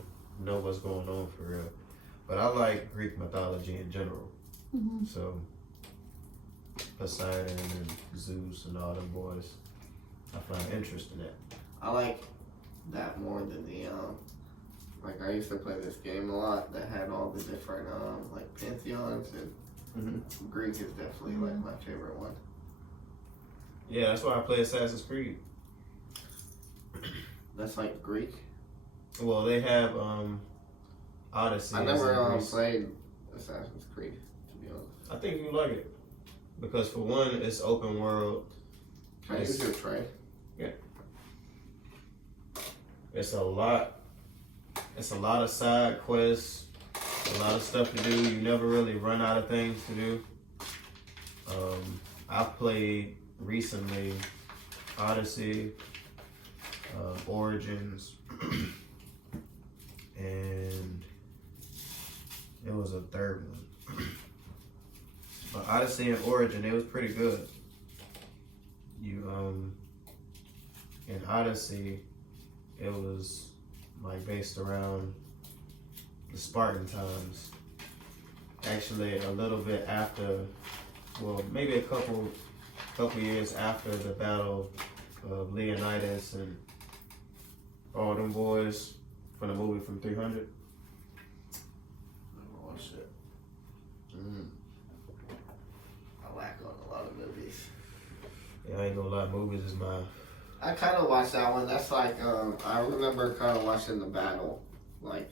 know what's going on for real. But I like Greek mythology in general, Mhm. so Poseidon and Zeus and all them boys, I find interest in that. I like that more than the like I used to play this game a lot that had all the different like pantheons, and Greek is definitely like my favorite one. Yeah, that's why I play Assassin's Creed. That's like Greek. Well, they have Odyssey. I never in Greece. played Assassin's Creed, to be honest. I think you like it because for one, it's open world. Can I use your tray? It's a lot. It's a lot of side quests, a lot of stuff to do. You never really run out of things to do. I played recently Odyssey, Origins, and it was a third one. But Odyssey and Origin, it was pretty good. You in Odyssey, it was like based around the Spartan times. Actually, a little bit after, well, maybe a couple years after the battle of Leonidas and all them boys from the movie from 300. Oh shit. I lack on a lot of movies. Yeah, I ain't gonna lie, movies is my. I kind of watched that one. That's like I remember kind of watching the battle, like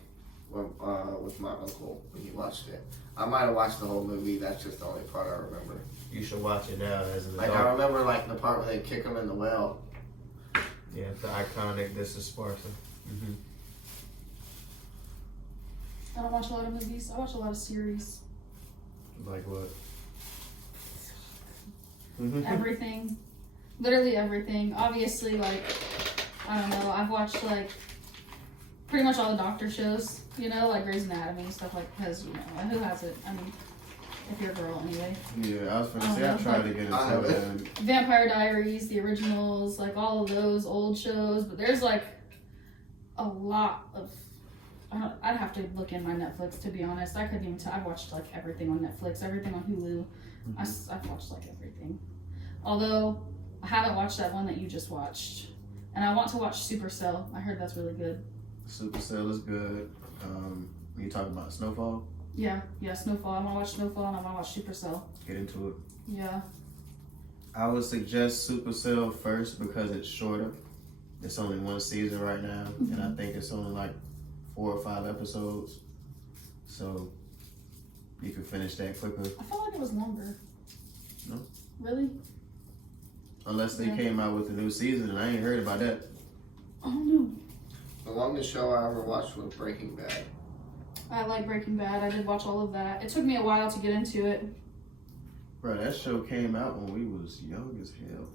with my uncle when he watched it. I might have watched the whole movie. That's just the only part I remember. You should watch it now as an Like adult. I remember like the part where they kick him in the well. Yeah, the iconic "This is Sparta." Mm-hmm. I don't watch a lot of movies. I watch a lot of series. Like what? Everything. Literally everything. Obviously, like, I don't know. I've watched, like, pretty much all the doctor shows, you know, like Grey's Anatomy and stuff, like, because, you know, who has it? I mean, if you're a girl anyway. Yeah, I was gonna say I tried to get into it. And Vampire Diaries, the originals, like, all of those old shows. But there's, like, a lot of. I'd have to look in my Netflix to be honest. I couldn't even tell. I've watched like everything on Netflix, everything on Hulu. I've watched like everything. Although I haven't watched that one that you just watched, and I want to watch Supercell. I heard that's really good. Supercell is good. You talking about Snowfall? Yeah, Snowfall. I want to watch Snowfall and I want to watch Supercell. Get into it. Yeah. I would suggest Supercell first because it's shorter. It's only one season right now, and I think it's only like 4 or 5 episodes. So you can finish that quicker. I felt like it was longer. No. Really? Unless they came out with a new season, and I ain't heard about that. Oh no. The longest show I ever watched was Breaking Bad. I like Breaking Bad. I did watch all of that. It took me a while to get into it. Bro, that show came out when we was young as hell.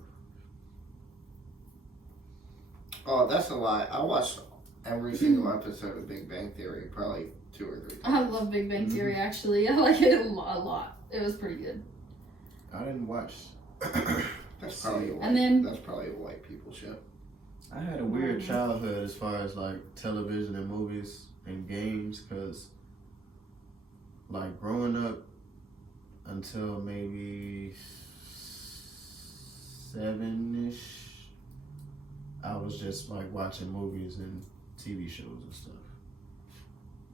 Oh, that's a lie. I watched every single episode of Big Bang Theory, probably 2 or 3 times. I love Big Bang Theory, actually. I like it a lot. It was pretty good. I didn't watch. That's probably that's probably a white people show. I had a weird childhood as far as like television and movies and games, because like growing up until maybe 7-ish, I was just like watching movies and TV shows and stuff.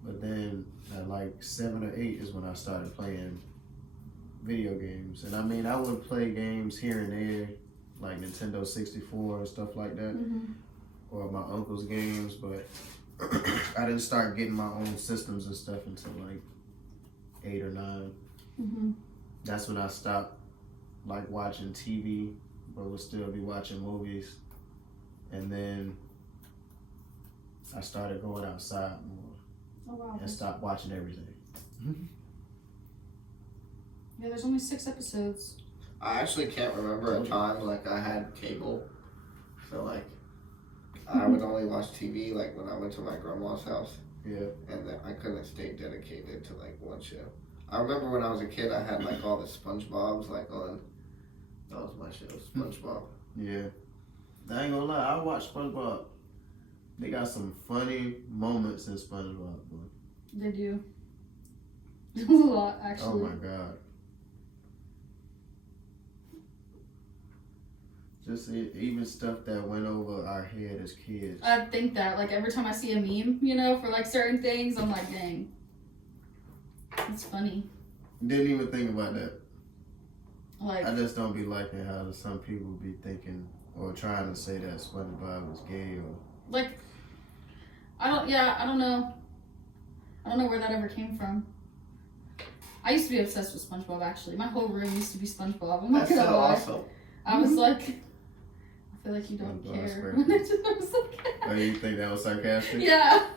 But then at like 7 or 8 is when I started playing video games. And I mean, I would play games here and there, like Nintendo 64 and stuff like that, or my uncle's games, but I didn't start getting my own systems and stuff until like 8 or 9. That's when I stopped like watching TV, but would still be watching movies. And then I started going outside more and stopped watching everything. Yeah, there's only 6 episodes. I actually can't remember a time like I had cable, so like I would only watch TV like when I went to my grandma's house. Yeah. And then I couldn't stay dedicated to like one show. I remember when I was a kid, I had like all the SpongeBob's like on. That was my show, SpongeBob. Yeah. I ain't gonna lie, I watch SpongeBob. They got some funny moments in SpongeBob, boy. They do. A lot, actually. Oh my god. Just even stuff that went over our head as kids. I think that, like, every time I see a meme, you know, for, like, certain things, I'm like, dang. It's funny. Didn't even think about that. Like, I just don't be liking how some people be thinking or trying to say that SpongeBob is gay or... Like, I don't know. I don't know where that ever came from. I used to be obsessed with SpongeBob, actually. My whole room used to be SpongeBob. I'm not That's gonna so lie. awesome. I was like, I feel like you don't care. I was like, oh, you think that was sarcastic? yeah.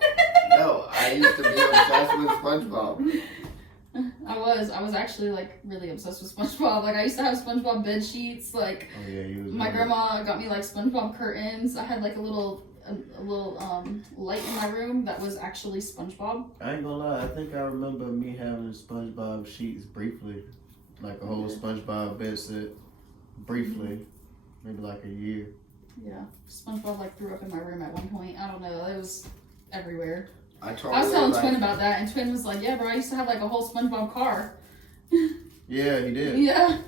No, I used to be obsessed with SpongeBob. I was actually like really obsessed with SpongeBob. Like I used to have SpongeBob bed sheets. Like Oh yeah, you was my right. grandma got me like SpongeBob curtains. I had like a little light in my room that was actually SpongeBob. I ain't gonna lie, I think I remember me having SpongeBob sheets briefly. Like a whole SpongeBob bed set. Briefly. Maybe like a year. Yeah. SpongeBob like threw up in my room at one point. I don't know. It was everywhere. I I was telling Twin about that, and Twin was like, yeah, bro, I used to have like a whole SpongeBob car. Yeah, he did. Yeah.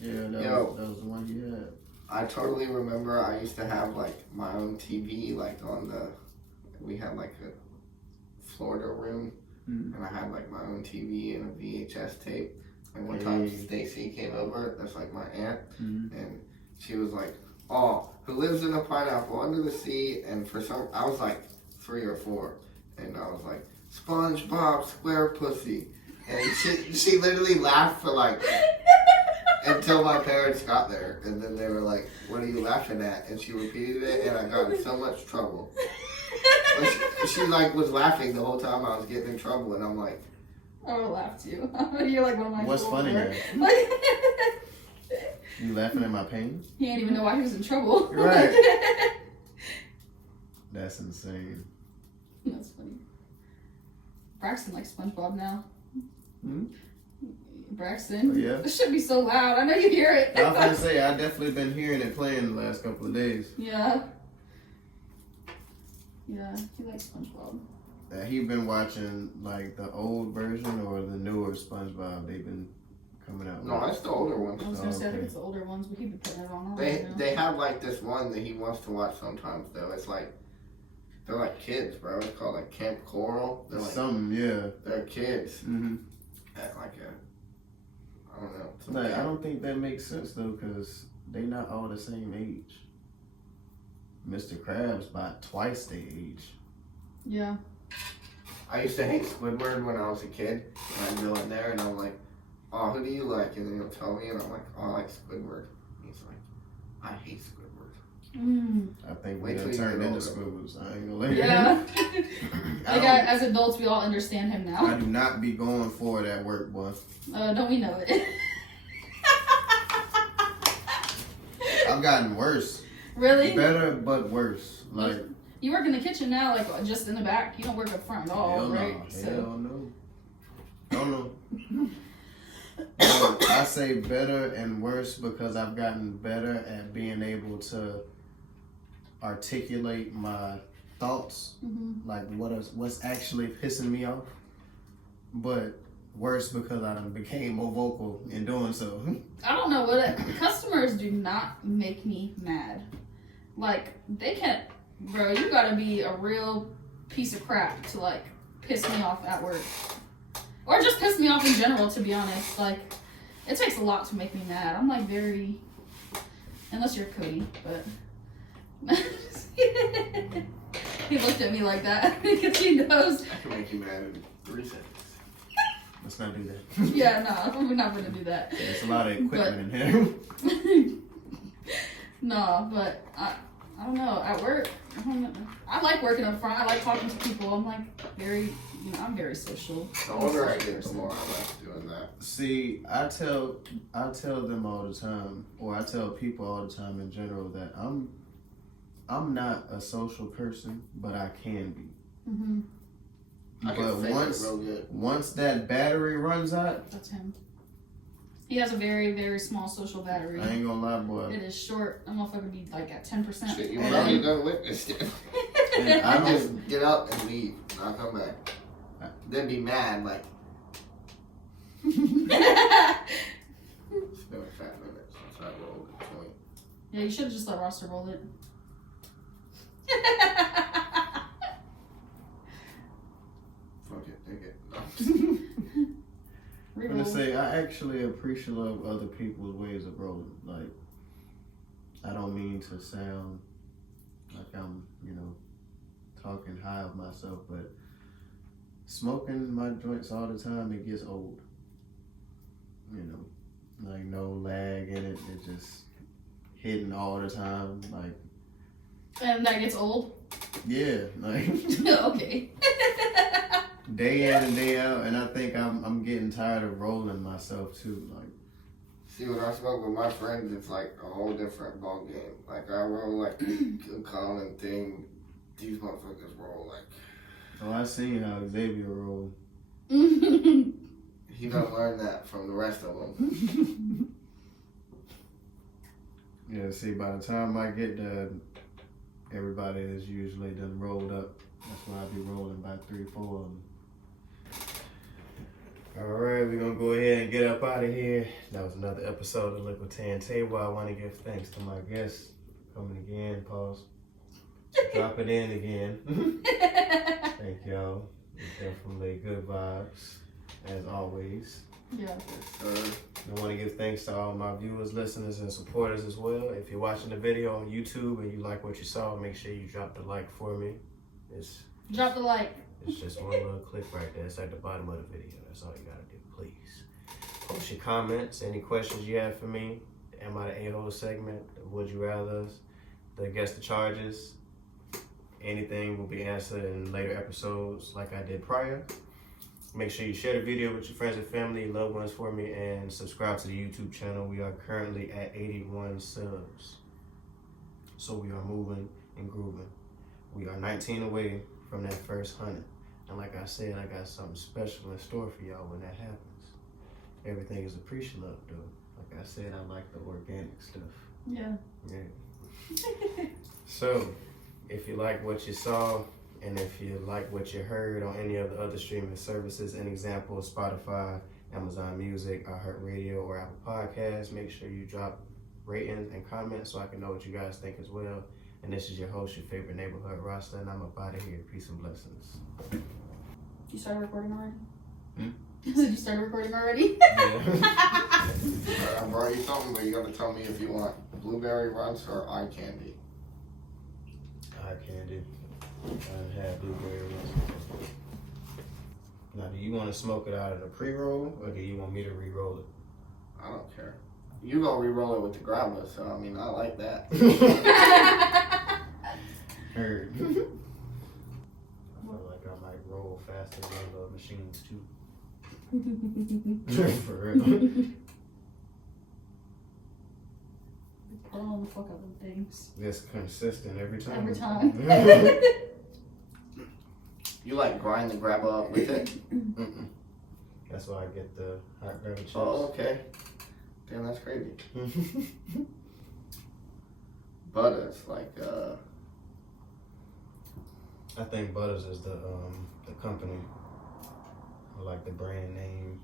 Yeah, that was the one he had. I totally remember I used to have like my own TV like we had like a Florida room and I had like my own TV and a VHS tape. And one time Stacy came over, that's like my aunt, and she was like, oh, who lives in a pineapple under the sea? And I was like 3 or 4, and I was like, SpongeBob SquarePussy. And she literally laughed for like, until my parents got there. And then they were like, what are you laughing at? And she repeated it, and I got in so much trouble. But she like was laughing the whole time I was getting in trouble, and I'm like, I would laugh too. You're like one of my What's funny here? here? You laughing at my pain? He didn't even know why he was in trouble. Right. That's insane. That's funny. Braxton likes SpongeBob now. Braxton? Oh, yeah? This should be so loud. I know you hear it. I was gonna say, I've definitely been hearing it playing the last couple of days. Yeah. Yeah, he likes SpongeBob. He been watching like the old version or the newer SpongeBob they've been coming out No, with? that's the older ones. I was gonna say I think Okay. it's the older ones, but he's been putting it on. I don't know. They have like this one that he wants to watch sometimes though. It's like they're like kids, bro. It's called like Camp Coral. They're like Something, yeah. they're kids Mm-hmm. at like a I don't know. some Like, I camp. don't think that makes sense though, because they not all the same age. Mr. Krabs about twice their age. Yeah. I used to hate Squidward when I was a kid. And I'd go in there and I'm like, oh, who do you like? And then he'll tell me, and I'm like, oh, I like Squidward. And he's like, I hate Squidward. I think Wait we till done you turned get into older. Squibbles. I ain't gonna lie. Yeah. I, Like, don't- as adults, we all understand him I now. do not be going for it at work, boy. Don't we know it? I've gotten worse. Really? Better, but worse. Like, You work in the kitchen now, like just in the back. You don't work up front at all, hell right? no. So, Hell no. Don't know. But I say better and worse because I've gotten better at being able to articulate my thoughts, like what's actually pissing me off. But worse because I done became more vocal in doing so. I don't know what customers do not make me mad. Like they can't, bro. You gotta be a real piece of crap to like piss me off at work, or just piss me off in general. To be honest, like it takes a lot to make me mad. I'm like very, unless you're Cody, but he looked at me like that because he knows. I can make you mad in 3 seconds. Let's not do that. Yeah, no, we're not gonna do that. There's a lot of equipment in here. No, but I don't know. At work, I don't know. I like working up front. I like talking to people. I'm like very, I'm very social. The older I get, the more I like doing that. See, I tell them all the time, or I tell people all the time in general that I'm not a social person, but I can be. Mm-hmm. I can But fake it real good. once that battery runs out, That's him. He has a very, very small social battery. I ain't gonna lie, boy. It is short. I'm motherfucker be like at 10%. Shit, you And- probably done witnessed it. And I I don't. just get up and leave. And I'll come back. Then be mad, like, it's been a fat minute since I rolled a joint. Yeah, you should have just let Roster roll it. Fuck it, take it. I'm gonna say I actually appreciate other people's ways of rolling. Like, I don't mean to sound like I'm, talking high of myself, but smoking my joints all the time, it gets old. Like no lag in it. It just hitting all the time. Like, And that gets old? yeah, like Okay. day in and day out. And I think I'm getting tired of rolling myself too. Like, See, when I smoke with my friends, it's like a whole different ball game. Like, I roll like a common thing. These motherfuckers roll like. oh, I seen how Xavier rolled. He don't learn that from the rest of them. Yeah, see, by the time I get done, everybody is usually done rolled up. That's why I be rolling by 3, 4 of them. Alright, we're gonna go ahead and get up out of here. That was another episode of Likkle Table. I want to give thanks to my guests for coming again. Pause. Drop it in again. Thank y'all. Definitely good vibes, as always. Yeah. So, I want to give thanks to all my viewers, listeners, and supporters as well. If you're watching the video on YouTube and you like what you saw, make sure you drop the like for me. Drop the like. It's just one little click right there. It's at the bottom of the video. That's all you gotta do, please. Post your comments, any questions you have for me. Am I the a-hole segment? Would you rather? The guess the charges. Anything will be answered in later episodes like I did prior. Make sure you share the video with your friends and family, loved ones for me, and subscribe to the YouTube channel. We are currently at 81 subs. So we are moving and grooving. We are 19 away from that first 100. And like I said, I got something special in store for y'all when that happens. Everything is appreciative though. Like I said, I like the organic stuff. Yeah. Yeah. So, If you like what you saw, and if you like what you heard on any of the other streaming services, an example, Spotify, Amazon Music, iHeartRadio, or Apple Podcasts, make sure you drop ratings and comments so I can know what you guys think as well. And this is your host, your favorite neighborhood Rasta, and I'm up out of here. Peace and blessings. You started recording already? Hmm? Did you start recording already? Yeah. I brought you something, but you gotta tell me if you want blueberry runts or eye candy. Eye candy. I done had blueberry ones. Now, do you want to smoke it out of the pre-roll, or do you want me to re-roll it? I don't care. You gonna re-roll it with the grabber, so I mean, I like that. Heard. I feel like I might roll faster than the machines too. For real. Put on the fuck out of things. It's consistent every time. Every time. You like grind the grabber up with it? Mm-mm. That's why I get the hot grabber chips. Oh, okay. Damn, that's crazy. Butters, like, I think Butters is the company, or like the brand name.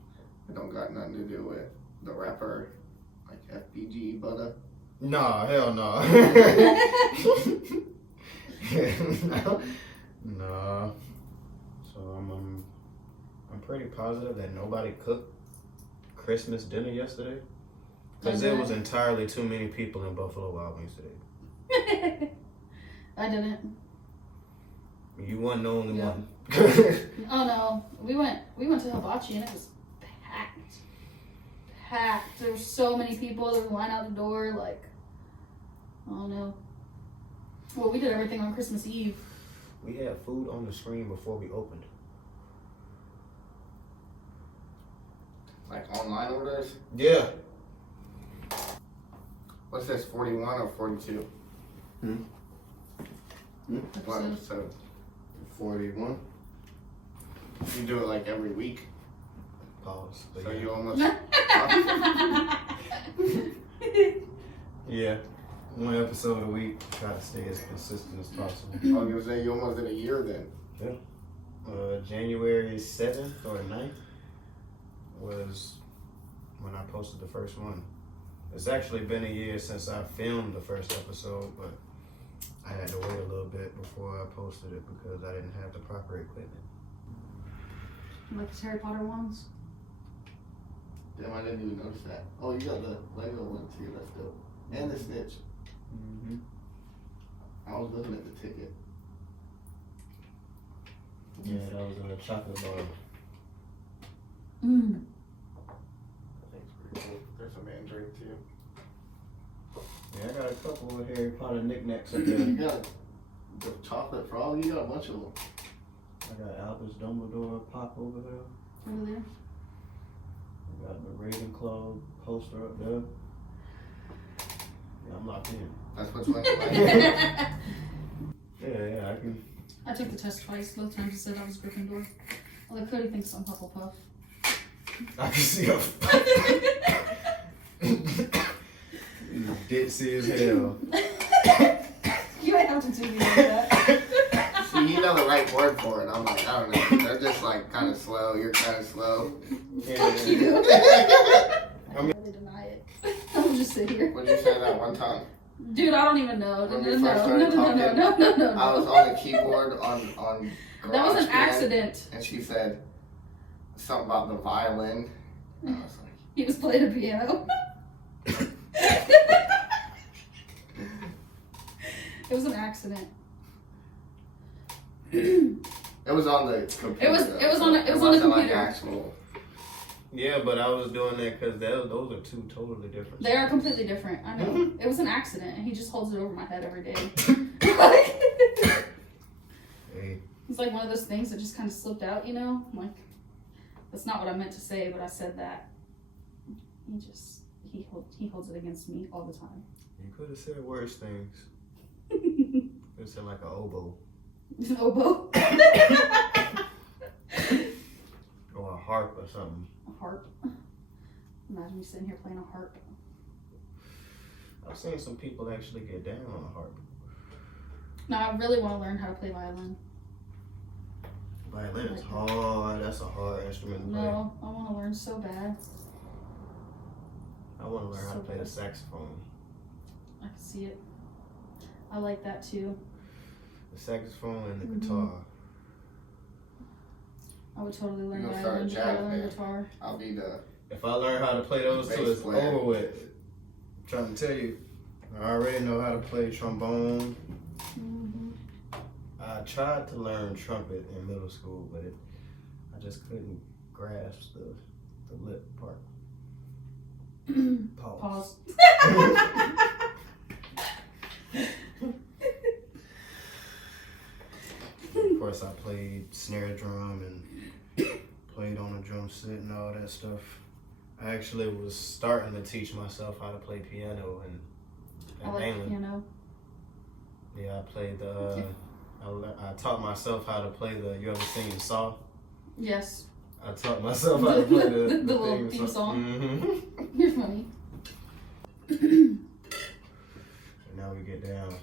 it don't got nothing to do with the rapper, like FBG butter. No, hell no. No. So I'm pretty positive that nobody cooked Christmas dinner yesterday, because there was entirely too many people in Buffalo Wild Wings today. I didn't. You weren't the only one. Oh no, we went to Hibachi and it was packed. There were so many people. There was a line out the door. Like, oh no. Well, we did everything on Christmas Eve. We had food on the screen before we opened. Like online orders? Yeah. What's this, 41 or 42? What Episode. episode? 41. You do it like every week? Pause. But So yeah. you almost... Yeah. One episode a week. Try to stay as consistent as possible. I was gonna say you almost did a year then. January 7th or 9th was when I posted the first one. It's actually been a year since I filmed the first episode, but I had to wait a little bit before I posted it because I didn't have the proper equipment. Like the Harry Potter ones. Damn, I didn't even notice that. Oh, you got the Lego one too, that's dope. And the snitch. Mm-hmm. I was looking at the ticket. Yeah, that was in a chocolate bar. Mm. Thanks, pretty cool. There's a mandrake too. Yeah, I got a couple of Harry Potter knickknacks up You there. got the chocolate frog, you got a bunch of them. I got Albus Dumbledore pop over there. Over there. I got the Ravenclaw poster up there. Yeah, I'm locked in. That's which one you like. Yeah, I can. I took the test twice. Both times it said I was Gryffindor. Although Cody thinks I'm Hufflepuff. I can see her. Ditzy as hell. You ain't have to do me like that. See, you know the right word for it. I'm like, I don't know. They're just like kind of slow. You're kind of slow. Fuck you. I mean, Really deny it. I'll just sit here. When you say that one time, Dude, I don't even know. When No. we first started No. I was on the keyboard on That was an GarageBand, accident. and she said something about the violin. And I was like, He was playing a piano. It was an accident. it was on the computer. It was on the wasn't computer. Like actual. yeah, but I was doing that because those are two totally different. They are completely different. I know. It was an accident, and he just holds it over my head every day. Hey, It's like one of those things that just kind of slipped out, you know? Like, that's not what I meant to say, but I said that. He holds it against me all the time. you could have said worse things. Could have said like an oboe An oboe. or a harp or something. A harp. Imagine me sitting here playing a harp. I've seen some people actually get down on a harp. No, I really want to learn how to play violin. Violin is hard. That's a hard instrument to play. No, I want to learn so bad. I want to learn how to So play the bad. saxophone. I can see it. I like that too. The saxophone and the Mhm. guitar. I would totally learn You gonna violin start before I jazz learn band. guitar. I'll be the If I learn how to play those two, Bass it's player. over with. I'm trying to tell you, I already know how to play trombone. Mm-hmm. I tried to learn trumpet in middle school, but I just couldn't grasp the lip part. Pause. Of course, I played snare drum and played on a drum set and all that stuff. I actually was starting to teach myself how to play piano I and like mainly. piano. Yeah, I played the. I taught myself how to play the. You ever seen Saw? Yes. I taught myself how to play the little theme song. Mm-hmm. You're funny. And now we get down